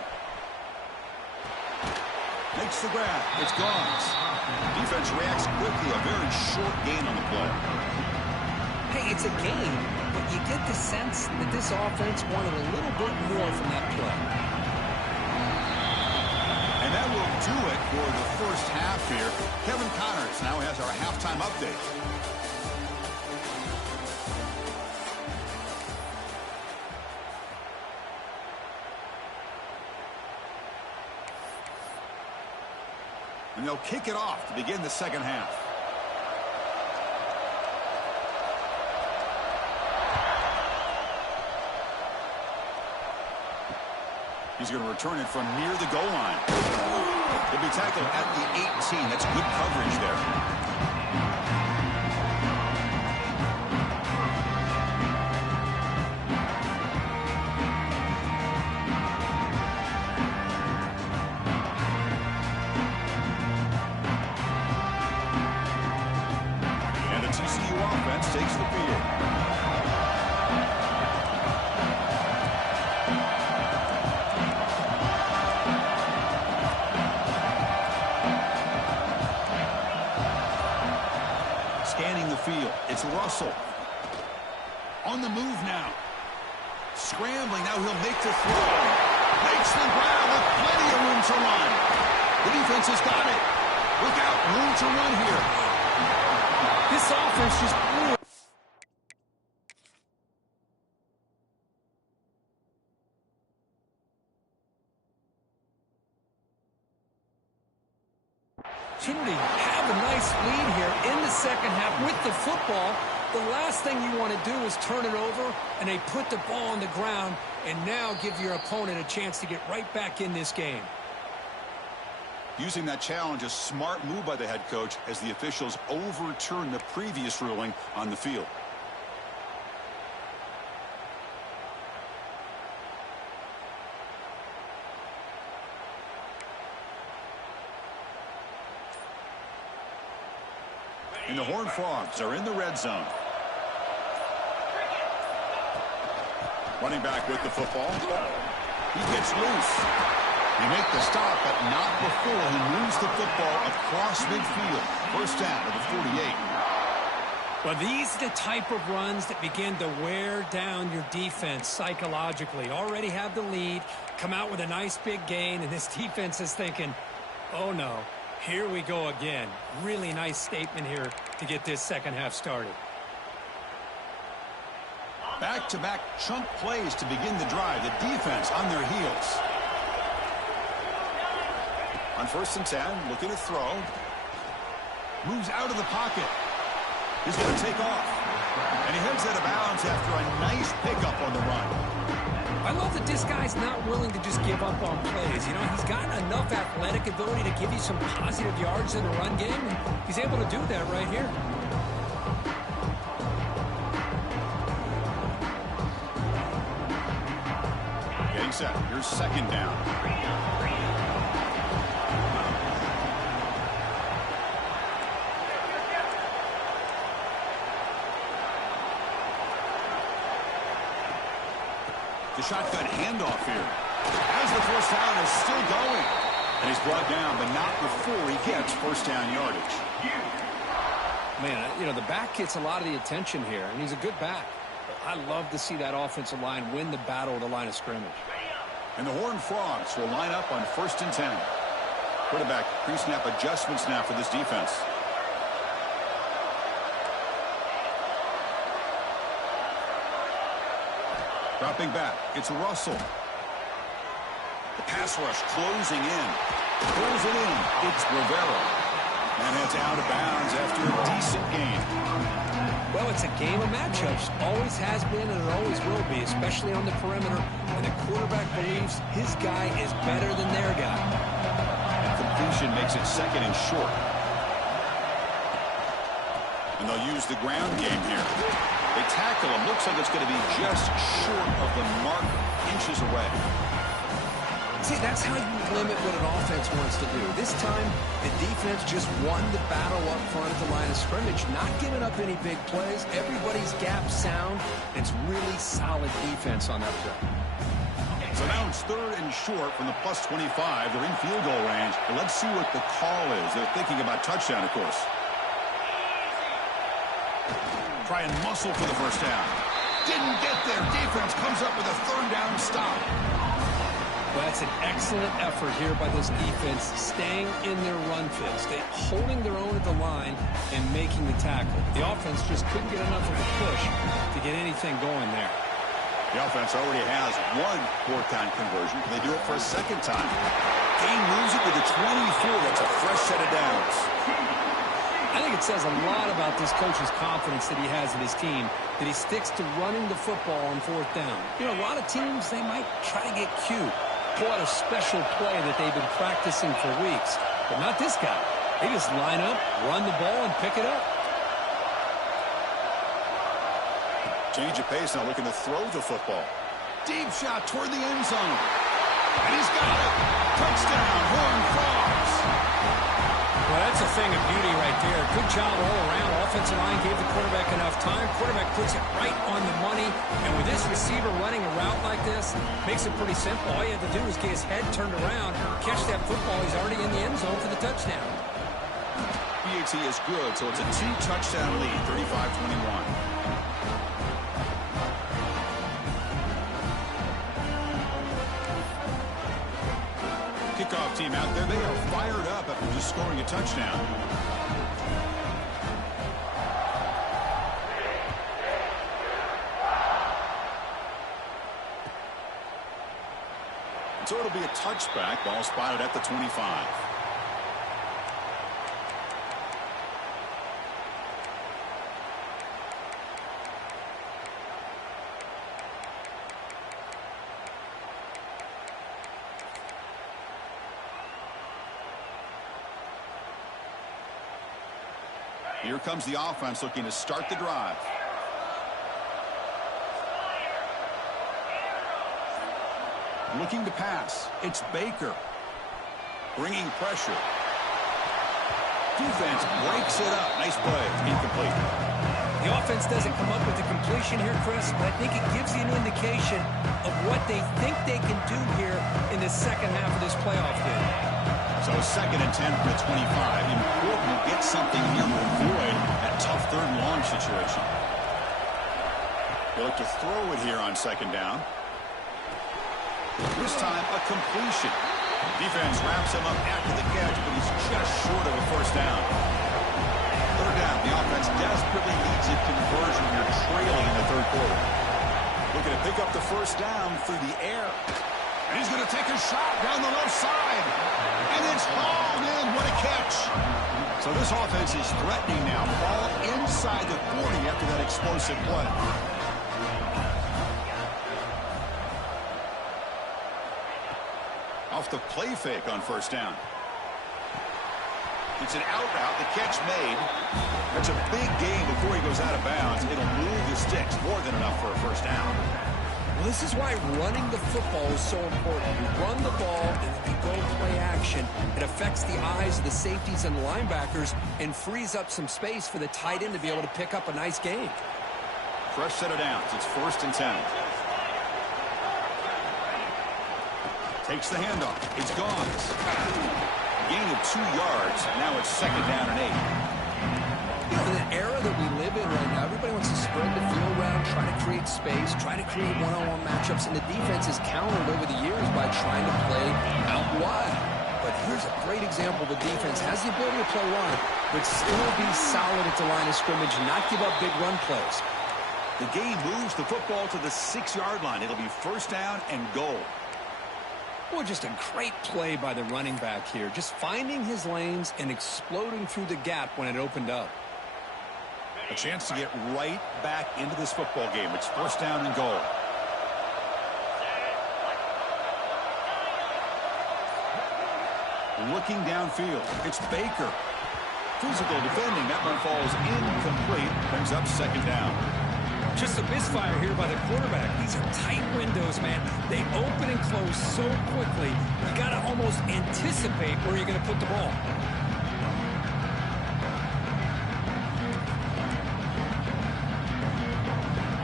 Makes the grab. It's gone. Defense reacts quickly. A very short gain on the play. Hey, it's a game, but you get the sense that this offense wanted a little bit more from that play. And that will do it for the first half here. Kevin Connors now has our halftime update. And they'll kick it off to begin the second half. He's going to return it from near the goal line. He'll be tackled at the 18. That's good coverage there. Takes the field. Scanning the field. It's Russell. On the move now. Scrambling. Now he'll make the throw. Makes the grab with plenty of room to run. The defense has got it. Look out. Room to run here. This offense just blew it. Opportunity to have a nice lead here in the second half with the football. The last thing you want to do is turn it over, and they put the ball on the ground and now give your opponent a chance to get right back in this game. Using that challenge, a smart move by the head coach as the officials overturn the previous ruling on the field. And the Horned Frogs are in the red zone. Running back with the football. He gets loose. He make the stop, but not before he moves the football across midfield. First down to the 48. Well, these are the type of runs that begin to wear down your defense psychologically. Already have the lead, come out with a nice big gain, and this defense is thinking, oh no, here we go again. Really nice statement here to get this second half started. Back-to-back chunk plays to begin the drive. The defense on their heels. On 1st and 10, looking to throw. Moves out of the pocket. He's going to take off. And he heads out of bounds after a nice pickup on the run. I love that this guy's not willing to just give up on plays. You know, he's got enough athletic ability to give you some positive yards in the run game, and he's able to do that right here. Getting set. Here's 2nd down. The shotgun handoff here. As the 1st down is still going. And he's brought down, but not before he gets 1st down yardage. Man, you know, the back gets a lot of the attention here, and he's a good back. But I love to see that offensive line win the battle at the line of scrimmage. And the Horned Frogs will line up on 1st and 10. Quarterback pre-snap adjustments now for this defense. Dropping back, it's Russell. The pass rush closing in. Pulls it in. It's Rivera. And heads out of bounds after a decent gain. Well, it's a game of matchups. Always has been and it always will be, especially on the perimeter. And the quarterback believes his guy is better than their guy. And completion makes it 2nd and short. And they'll use the ground game here. They tackle him. Looks like it's going to be just short of the mark, inches away. See, that's how you limit what an offense wants to do. This time, the defense just won the battle up front at the line of scrimmage, not giving up any big plays. Everybody's gap sound. It's really solid defense on that play. So now it's 3rd and short from the +25. They're in field goal range. But let's see what the call is. They're thinking about touchdown, of course. Try and muscle for the 1st down. Didn't get there. Defense comes up with a 3rd down stop. Well, that's an excellent effort here by this defense, staying in their run fits, holding their own at the line and making the tackle. The offense just couldn't get enough of a push to get anything going there. The offense already has 1 4th-down conversion. They do it for a 2nd time. Gain moves it to the 24. That's a fresh set of downs. I think it says a lot about this coach's confidence that he has in his team, that he sticks to running the football on 4th down. You know, a lot of teams, they might try to get cute, pull out a special play that they've been practicing for weeks. But not this guy. They just line up, run the ball, and pick it up. Change of pace, now looking to throw the football. Deep shot toward the end zone. And he's got it. Touchdown, Horned Frogs. Well, that's a thing of beauty right there. Good job all around. Offensive line gave the quarterback enough time. Quarterback puts it right on the money. And with this receiver running a route like this, makes it pretty simple. All you have to do is get his head turned around, catch that football. He's already in the end zone for the touchdown. PAT is good, so it's a 2-touchdown lead, 35-21. Kickoff team out there. They are fired up after just scoring a touchdown. So it'll be a touchback. Ball spotted at the 25. Here comes the offense looking to start the drive. Looking to pass. It's Baker. Bringing pressure. Defense breaks it up. Nice play. Incomplete. The offense doesn't come up with the completion here, Chris, but I think it gives you an indication of what they think they can do here in the second half of this playoff game. So 2nd and 10 from the 25. Important to get something here to avoid that tough 3rd and long situation. They look to throw it here on 2nd down. This time a completion. Defense wraps him up after the catch, but he's just short of a 1st down. 3rd down. The offense desperately needs a conversion here, trailing in the 3rd quarter. Looking to pick up the 1st down through the air. And he's going to take a shot down the left side. And it's hauled in. What a catch. So this offense is threatening now. Ball inside the 40 after that explosive play. Off the play fake on first down. It's an out route. The catch made. That's a big gain before he goes out of bounds. It'll move the sticks more than enough for a first down. Well, this is why running the football is so important. You run the ball, and if you go play action, it affects the eyes of the safeties and the linebackers and frees up some space for the tight end to be able to pick up a nice gain. Fresh set of downs. It's 1st and 10. Takes the handoff. It's gone. Gain of 2 yards. Now it's 2nd down and 8. You know, in the era that we live in right now, everybody wants to spread the field around, try to create space, try to create one-on-one matchups, and the defense is countered over the years by trying to play out wide. But here's a great example. The defense has the ability to play wide, but still be solid at the line of scrimmage, not give up big run plays. The game moves the football to the 6-yard line. It'll be 1st down and goal. Well, just a great play by the running back here. Just finding his lanes and exploding through the gap when it opened up. A chance to get right back into this football game. It's 1st down and goal. Looking downfield. It's Baker. Physical defending. That one falls incomplete. Brings up 2nd down. Just a misfire here by the quarterback. These are tight windows, man. They open and close so quickly. You got to almost anticipate where you're going to put the ball.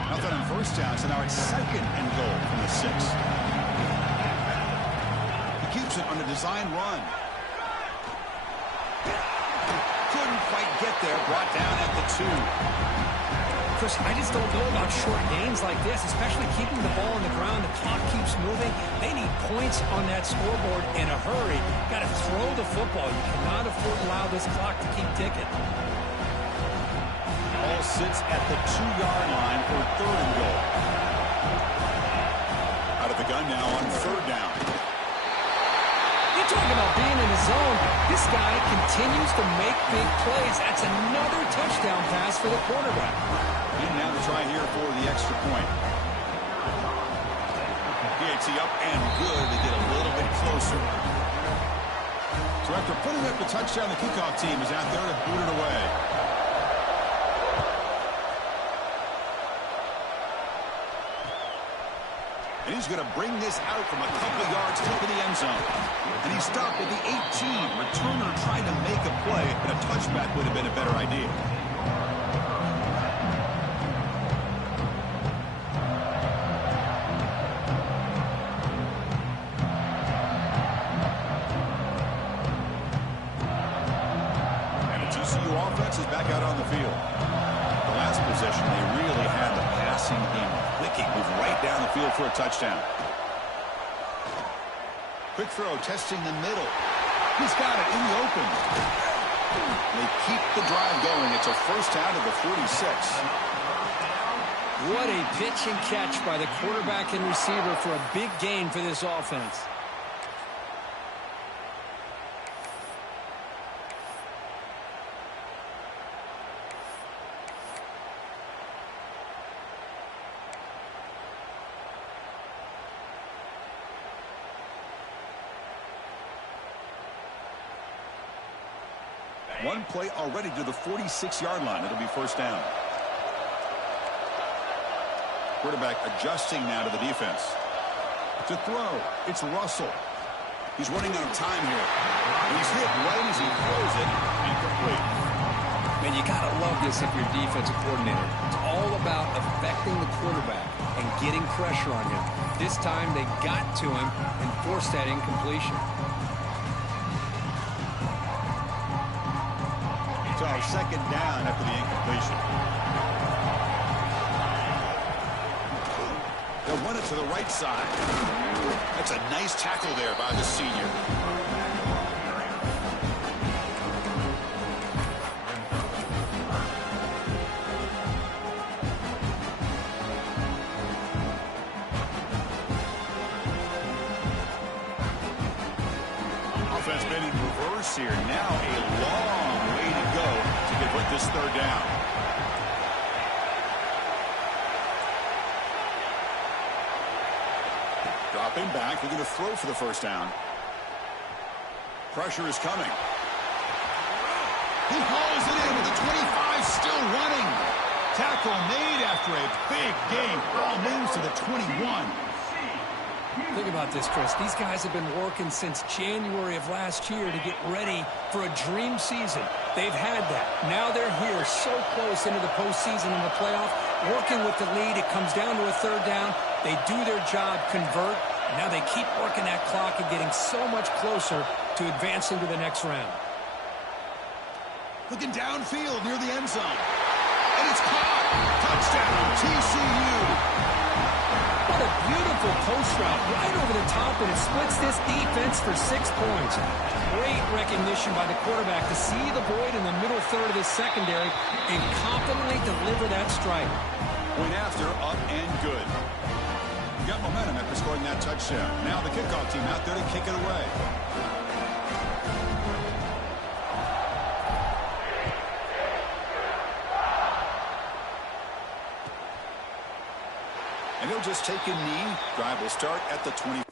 Nothing on 1st down, so now it's 2nd and goal from the 6. He keeps it on a design run. Couldn't quite get there. Brought down at the 2. Chris, I just don't know about short gains like this, especially keeping the ball on the ground. The clock keeps moving. They need points on that scoreboard in a hurry. Got to throw the football. You cannot afford to allow this clock to keep ticking. Ball sits at the 2-yard line for 3rd and goal. Out of the gun now on 3rd down. You talk about being in the zone. This guy continues to make big plays. That's another touchdown pass for the quarterback. And now the try here for the extra point. PAT up and good to get a little bit closer. So after putting up the touchdown, the kickoff team is out there to boot it away. And he's going to bring this out from a couple yards into the end zone. And he stopped at the 18. Returner trying to make a play, and a touchback would have been a better idea. And the TCU offense is back out on the field. The last possession, they really had the passing game clicking, move right down the field for a touchdown. Quick throw, testing the middle. He's got it in the open. They keep the drive going. It's a 1st down to the 46. What a pitch and catch by the quarterback and receiver for a big gain for this offense. One play already to the 46-yard line. It'll be 1st down. Quarterback adjusting now to the defense. To throw, it's Russell. He's running out of time here. And he's hit right as he throws it. Incomplete. Man, you got to love this if you're a defensive coordinator. It's all about affecting the quarterback and getting pressure on him. This time they got to him and forced that incompletion. So 2nd down after the incompletion. They'll run it to the right side. That's a nice tackle there by the senior. It's been in reverse here. Now a long way to go to convert this third down. Dropping back. They're going to throw for the first down. Pressure is coming. He hauls it in with the 25 still running. Tackle made after a big game. Ball moves to the 21. Think about this, Chris. These guys have been working since January of last year to get ready for a dream season. They've had that. Now they're here so close into the postseason and the playoff, working with the lead. It comes down to a third down. They do their job, convert. Now they keep working that clock and getting so much closer to advancing to the next round. Looking downfield near the end zone. And it's caught. Touchdown, TCU. What a beautiful post route right over the top, and it splits this defense for 6 points. Great recognition by the quarterback to see the void in the middle third of this secondary and confidently deliver that strike. Point after, up and good. Got momentum after scoring that touchdown. Now the kickoff team out there to kick it away. And he'll just take a knee. Drive will start at the 20.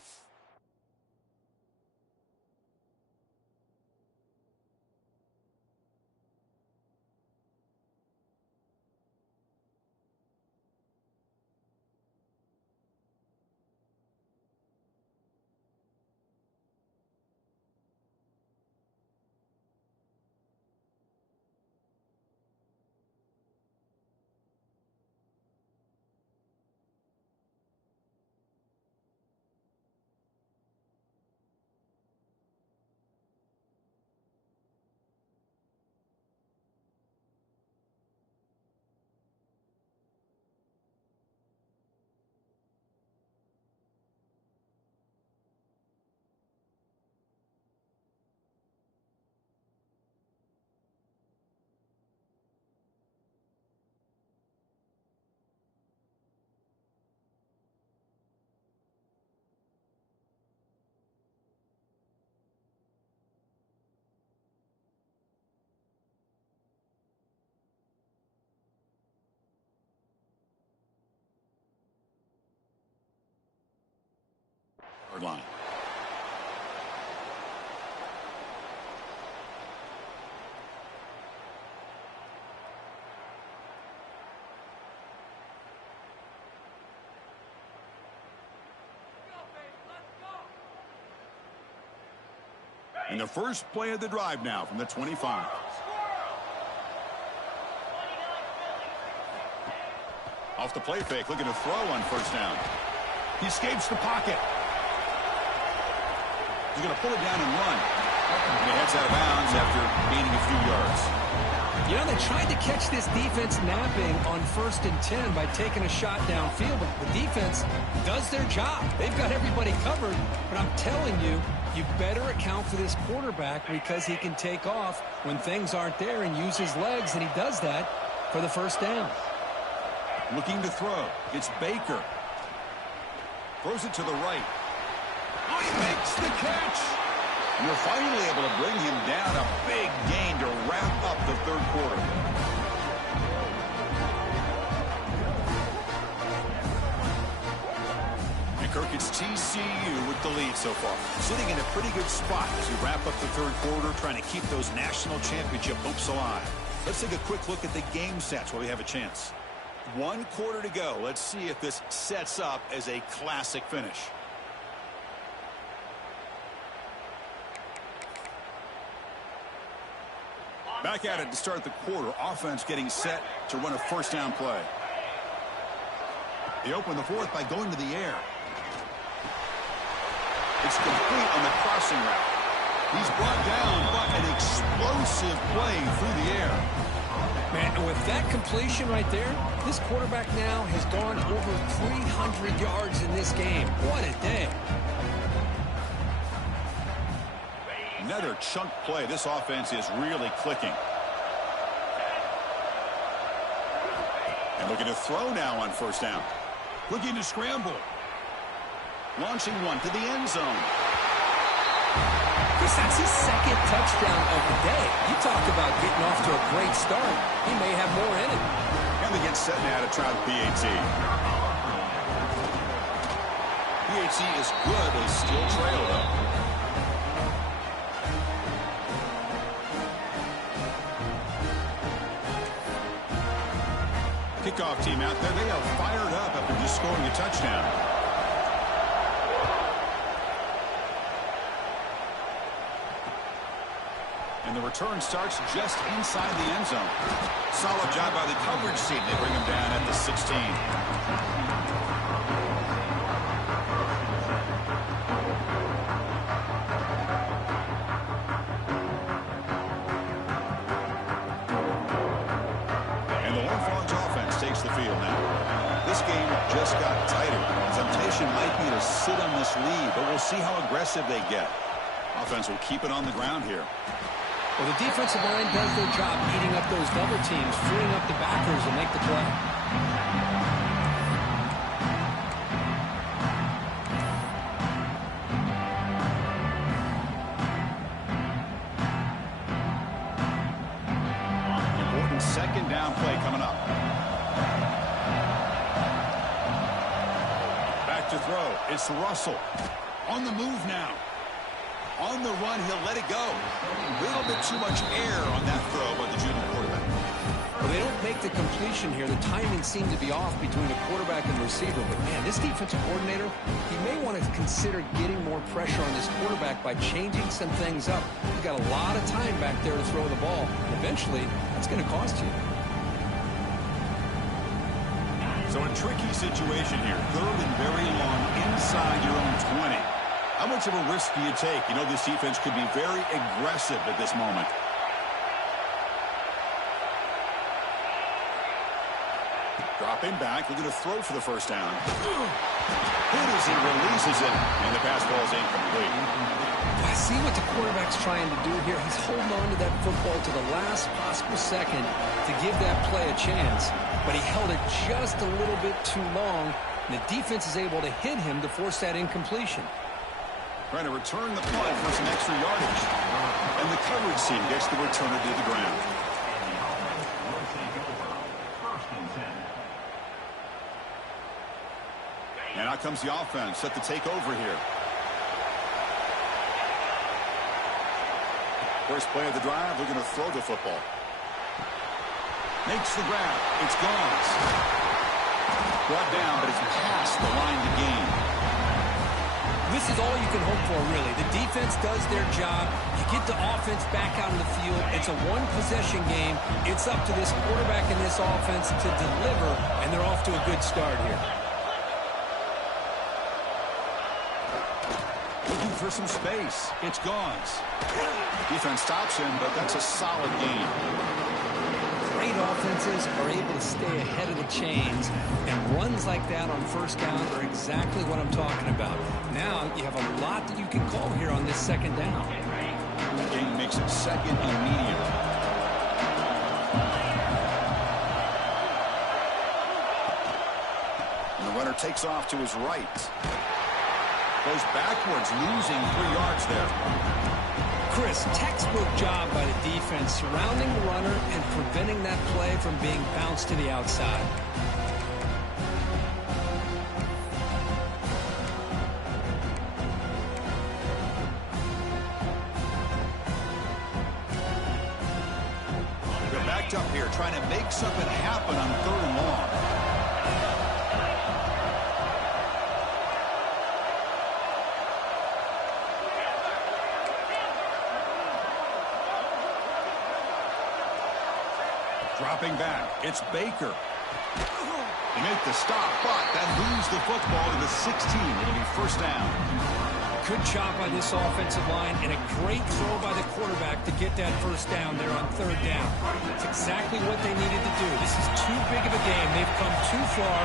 Line. And the first play of the drive now from the 25. Off the play fake, looking to throw on first down. He escapes the pocket. He's going to pull it down and run. And he heads out of bounds after gaining a few yards. You know, they tried to catch this defense napping on 1st and 10 by taking a shot downfield, but the defense does their job. They've got everybody covered, but I'm telling you, you better account for this quarterback because he can take off when things aren't there and use his legs, and he does that for the first down. Looking to throw. It's Baker. Throws it to the right. Oh, he makes the catch. And they're finally able to bring him down. A big gain to wrap up the third quarter. And Kirk, it's TCU with the lead so far. Sitting in a pretty good spot as we wrap up the third quarter, trying to keep those national championship hopes alive. Let's take a quick look at the game stats while we have a chance. 1 quarter to go. Let's see if this sets up as a classic finish. Back at it to start the quarter. Offense getting set to run a first down play. They open the fourth by going to the air. It's complete on the crossing route. He's brought down, but an explosive play through the air. Man, and with that completion right there, this quarterback now has gone over 300 yards in this game. What a day. Another chunk play. This offense is really clicking. And looking to throw now on first down. Looking to scramble. Launching one to the end zone. Chris, that's his second touchdown of the day. You talk about getting off to a great start. He may have more in it. And they get set now to try the PAT. PAT is good. They still trail, though. Kickoff team out there. They are fired up after just scoring a touchdown. And the return starts just inside the end zone. Solid job by the coverage team. They bring him down at the 16. And the Horned offense takes the field now. This game just got tighter. The temptation might be to sit on this lead, but we'll see how aggressive they get. Offense will keep it on the ground here. Well, the defensive line does their job eating up those double teams, freeing up the backers to make the play. Important second down play coming up. Back to throw. It's Russell. On the move now. On the run, he'll let it go. A little bit too much air on that throw by the junior quarterback. Well, they don't make the completion here. The timing seemed to be off between a quarterback and receiver. But, man, this defensive coordinator, he may want to consider getting more pressure on this quarterback by changing some things up. You've got a lot of time back there to throw the ball. And eventually, that's going to cost you. So a tricky situation here. Third and very long inside your own 20. How much of a risk do you take? You know this defense could be very aggressive at this moment. Dropping back, looking to throw for the first down. Good as he releases it, and the pass ball is incomplete. I see what the quarterback's trying to do here. He's holding on to that football to the last possible second to give that play a chance. But he held it just a little bit too long, and the defense is able to hit him to force that incompletion. Trying to return the punt for some extra yardage. And the coverage team gets the returner to the ground. And out comes the offense, set to take over here. First play of the drive, looking to throw the football. Makes the grab. It's gone. Brought down, but it's past the line to gain. This is all you can hope for, really. The defense does their job. You get the offense back out on the field. It's a one-possession game. It's up to this quarterback and this offense to deliver, and they're off to a good start here. Looking for some space. It's Gauze. Defense stops him, but that's a solid gain. Great offenses are able to stay ahead of the chains, and runs like that on first down are exactly what I'm talking about. Now you have a lot that you can call here on this second down. That gain makes it second and medium. And the runner takes off to his right. Goes backwards, losing 3 yards there. Chris, textbook job by the defense surrounding the runner and preventing that play from being bounced to the outside. They're backed up here trying to make something happen on 3rd and long. Dropping back, it's Baker. They make the stop, but that moves the football to the 16. It'll be first down. Good job by this offensive line and a great throw by the quarterback to get that first down there on 3rd down. It's exactly what they needed to do. This is too big of a game. They've come too far.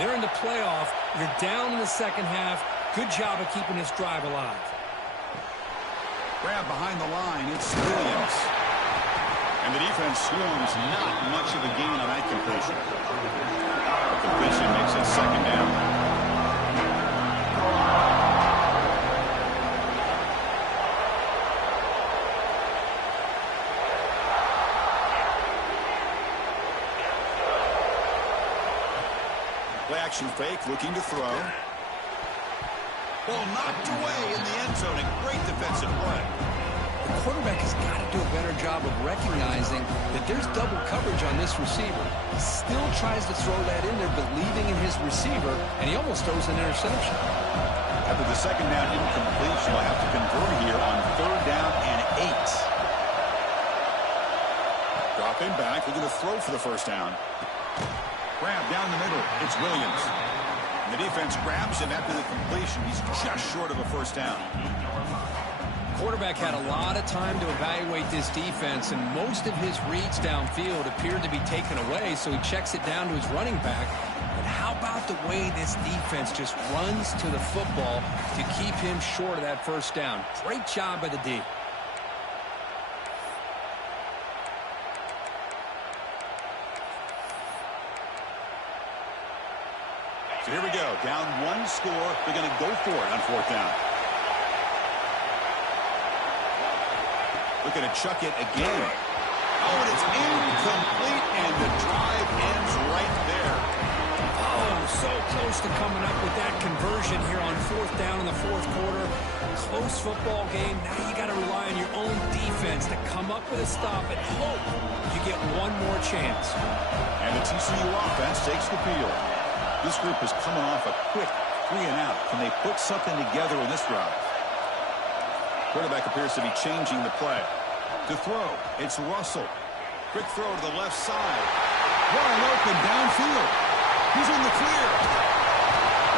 They're in the playoff. You're down in the second half. Good job of keeping this drive alive. Grab behind the line, it's Williams. And the defense swarms, not much of a gain on that completion. The completion makes it second down. Play-action fake, looking to throw. Ball knocked away in the end zone. A great defensive play. The quarterback has got to do a better job of recognizing that there's double coverage on this receiver. He still tries to throw that in there, believing in his receiver, and he almost throws an interception. After the second down incompletion, he'll have to convert here on 3rd down and 8. Dropping back, looking to throw for the first down. Grab down the middle. It's Williams. And the defense grabs him after the completion. He's just short of a first down. Quarterback had a lot of time to evaluate this defense, and most of his reads downfield appeared to be taken away, so he checks it down to his running back. But how about the way this defense just runs to the football to keep him short of that first down? Great job by the D. So here we go. Down 1 score. They're going to go for it on 4th down. Looking to chuck it again. Oh, and it's incomplete, and the drive ends right there. Oh, so close to coming up with that conversion here on 4th down in the 4th quarter. Close football game. Now you got to rely on your own defense to come up with a stop and hope you get one more chance. And the TCU offense takes the field. This group is coming off a quick 3 and out. Can they put something together in this drive? Quarterback appears to be changing the play. To throw, it's Russell. Quick throw to the left side. Wide open downfield. He's in the clear.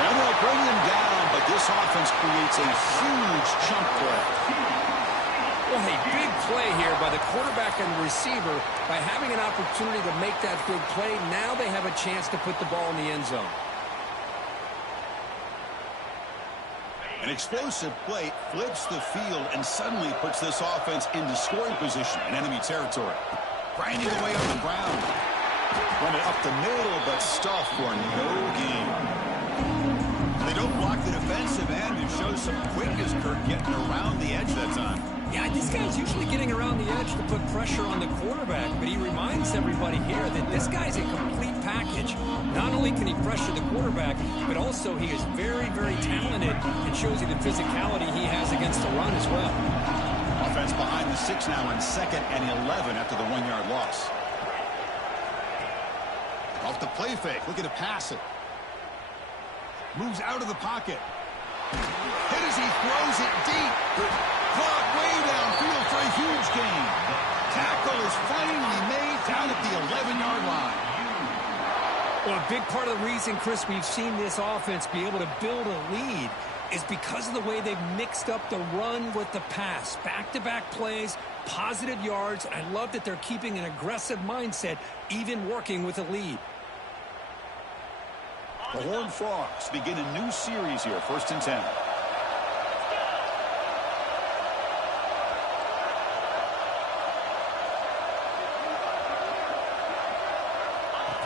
And they'll bring him down, but this offense creates a huge chunk play. Well, a big play here by the quarterback and receiver. By having an opportunity to make that big play, now they have a chance to put the ball in the end zone. An explosive play flips the field and suddenly puts this offense into scoring position in enemy territory. Grinding away on the ground. Run it up the middle, but stuffed for no gain. They don't block the defensive end and show some quickness, Kirk, getting around the edge that time. Yeah, this guy's usually getting around the edge to put pressure on the quarterback, but he reminds everybody here that this guy's a complete package. Not only can he pressure the quarterback, but also he is very, very talented and shows you the physicality he has against the run as well. Offense behind the 6 now on 2nd and 11 after the 1-yard loss. Off the play fake, looking to pass it. Moves out of the pocket. Hit as he throws it deep. Caught way downfield for a huge gain. Tackle is finally made down at the 11-yard line. Well, a big part of the reason, Chris, we've seen this offense be able to build a lead is because of the way they've mixed up the run with the pass. Back-to-back plays, positive yards. I love that they're keeping an aggressive mindset, even working with a lead. The Horned Frogs begin a new series here, 1st and 10.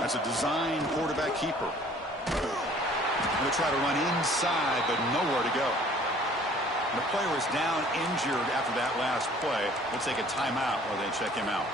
That's a design quarterback keeper. Going to try to run inside, but nowhere to go. And the player is down injured after that last play. We'll take a timeout while they check him out.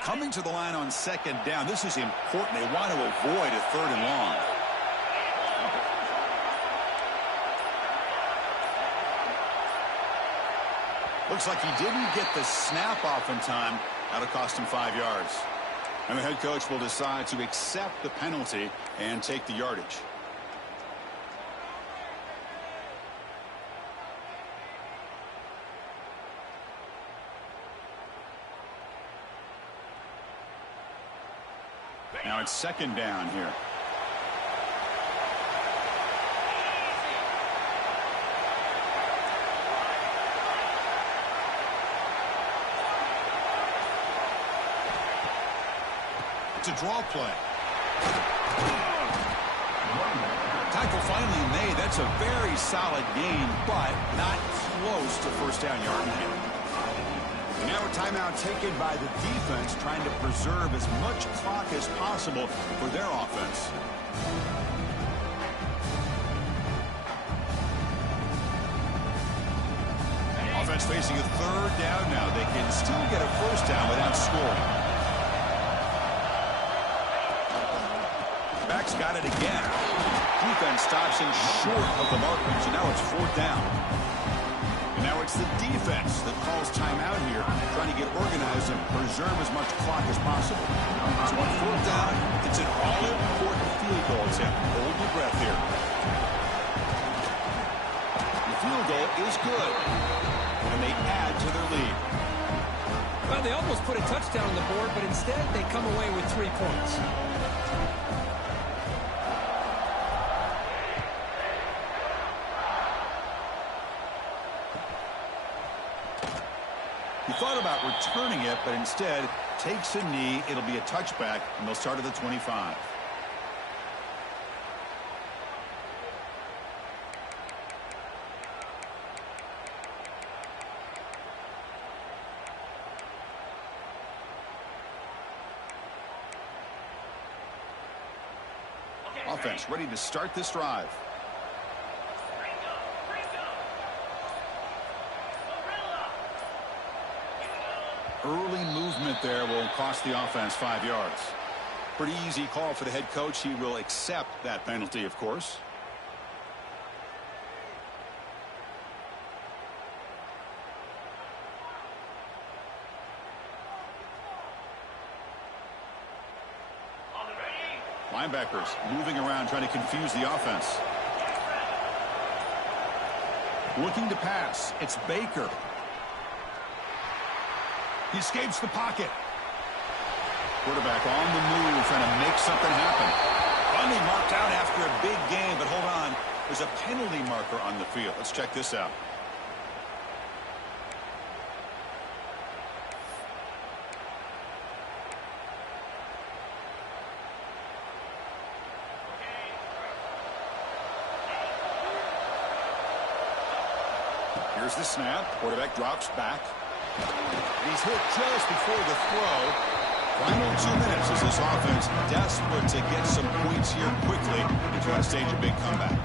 Coming to the line on 2nd down. This is important. They want to avoid a 3rd and long. Looks like he didn't get the snap off in time. That'll cost him 5 yards. And the head coach will decide to accept the penalty and take the yardage. Now it's 2nd down here. It's a draw play. Tackle finally made. That's a very solid gain, but not close to 1st down yard. And now a timeout taken by the defense, trying to preserve as much clock as possible for their offense. Offense facing a third down now. They can still get a first down without scoring. Back's got it again. Defense stops him short of the marker, so now it's fourth down. And now it's the defense that calls timeout here, trying to get organized and preserve as much clock as possible. So on fourth down, it's an all-important field goal attempt. Hold your breath here. The field goal is good, and they add to their lead. Well, they almost put a touchdown on the board, but instead they come away with 3 points. He thought about returning it, but instead takes a knee. It'll be a touchback, and they'll start at the 25. Offense ready to start this drive. Early movement there will cost the offense 5 yards. Pretty easy call for the head coach. He will accept that penalty, of course. Linebackers moving around, trying to confuse the offense. Looking to pass. It's Baker. He escapes the pocket. Quarterback on the move, trying to make something happen. Finally marked out after a big game, but hold on. There's a penalty marker on the field. Let's check this out. Here's the snap. Quarterback drops back. And he's hit just before the throw. Final 2 minutes as this offense desperate to get some points here quickly and try to stage a big comeback.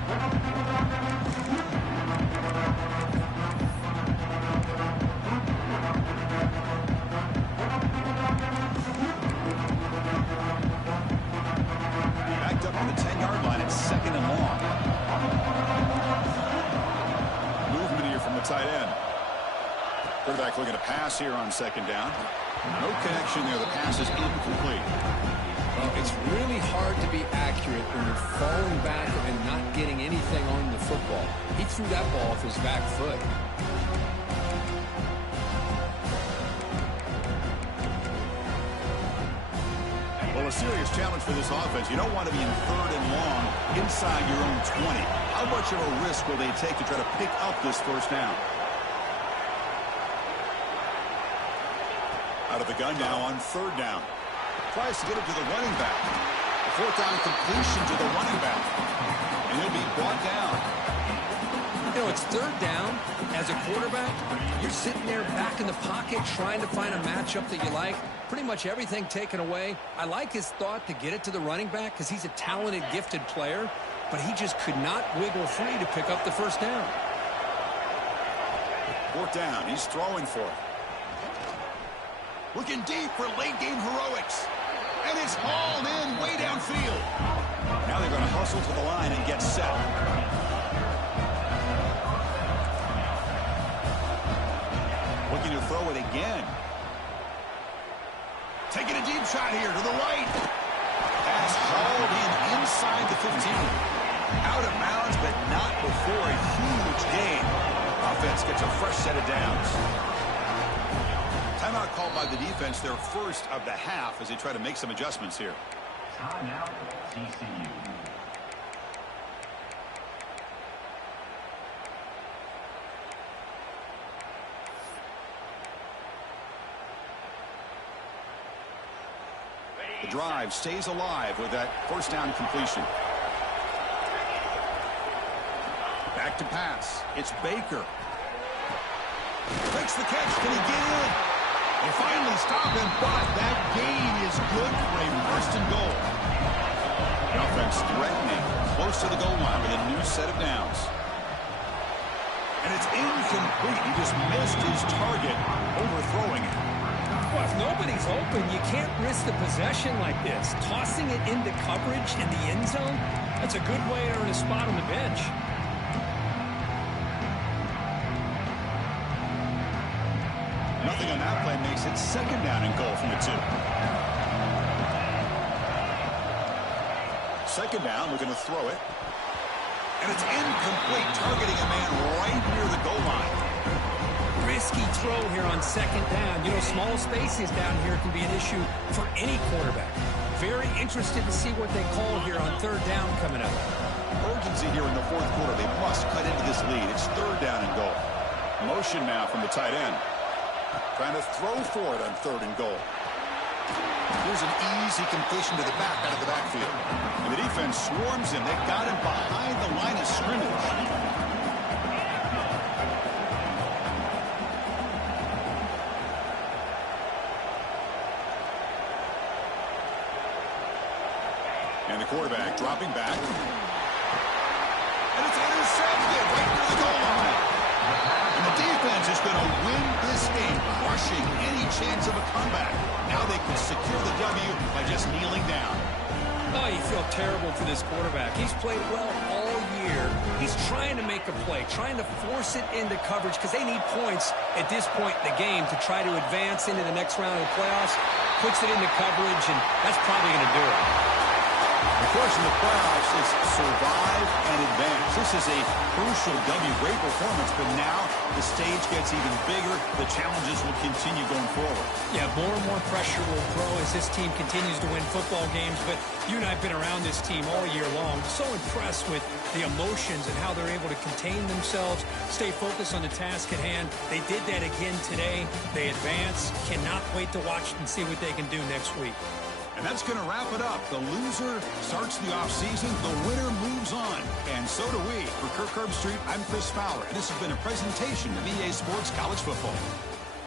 Backed up on the 10-yard line at 2nd and long. Movement here from the tight end. Quarterback looking to pass here on 2nd down. No connection there. The pass is incomplete. Well, it's really hard to be accurate when you're falling back and not getting anything on the football. He threw that ball off his back foot. Well, a serious challenge for this offense. You don't want to be in 3rd and long inside your own 20. How much of a risk will they take to try to pick up this first down? Out of the gun now on 3rd down. Tries to get it to the running back. The 4th down completion to the running back. And he'll be brought down. You know, it's 3rd down. As a quarterback, you're sitting there back in the pocket trying to find a matchup that you like. Pretty much everything taken away. I like his thought to get it to the running back because he's a talented, gifted player. But he just could not wiggle free to pick up the first down. 4th down. He's throwing for it. Looking deep for late-game heroics. And it's hauled in way downfield. Now they're going to hustle to the line and get set. Looking to throw it again. Taking a deep shot here to the right. Pass hauled in inside the 15. Out of bounds, but not before a huge gain. Offense gets a fresh set of downs. Timeout called by the defense, their first of the half, as they try to make some adjustments here. Timeout, TCU. The drive stays alive with that first down completion. Back to pass. It's Baker. Makes the catch. Can he get in? They finally stop him, but that gain is good for a first and goal. The offense threatening, close to the goal line with a new set of downs. And it's incomplete. He just missed his target, overthrowing it. Well, if nobody's open, you can't risk the possession like this. Tossing it into coverage in the end zone, that's a good way to earn a spot on the bench. Nothing on that play makes it second down and goal from the 2. Second down, looking to throw it. And it's incomplete, targeting a man right near the goal line. Risky throw here on second down. You know, small spaces down here can be an issue for any quarterback. Very interested to see what they call here on third down coming up. Urgency here in the fourth quarter. They must cut into this lead. It's third down and goal. Motion now from the tight end. Trying to throw for it on third and goal. Here's an easy completion to the back out of the backfield. And the defense swarms him. They got him behind the line of scrimmage. And the quarterback dropping back. And it's intercepted right near the goal line. And the defense is going to win this game, crushing any chance of a comeback. Now they can secure the W by just kneeling down. Oh, you feel terrible for this quarterback. He's played well all year. He's trying to make a play, trying to force it into coverage because they need points at this point in the game to try to advance into the next round of the playoffs. Puts it into coverage, and that's probably going to do it. The course in the playoffs is survive and advance. This is a crucial W. Great performance, but now the stage gets even bigger. The challenges will continue going forward. Yeah, more and more pressure will grow as this team continues to win football games, but you and I have been around this team all year long. So impressed with the emotions and how they're able to contain themselves, stay focused on the task at hand. They did that again today. They advance. Cannot wait to watch and see what they can do next week. And that's going to wrap it up. The loser starts the offseason. The winner moves on. And so do we. For Kirk Herbstreit, I'm Chris Fowler. And this has been a presentation of EA Sports College Football.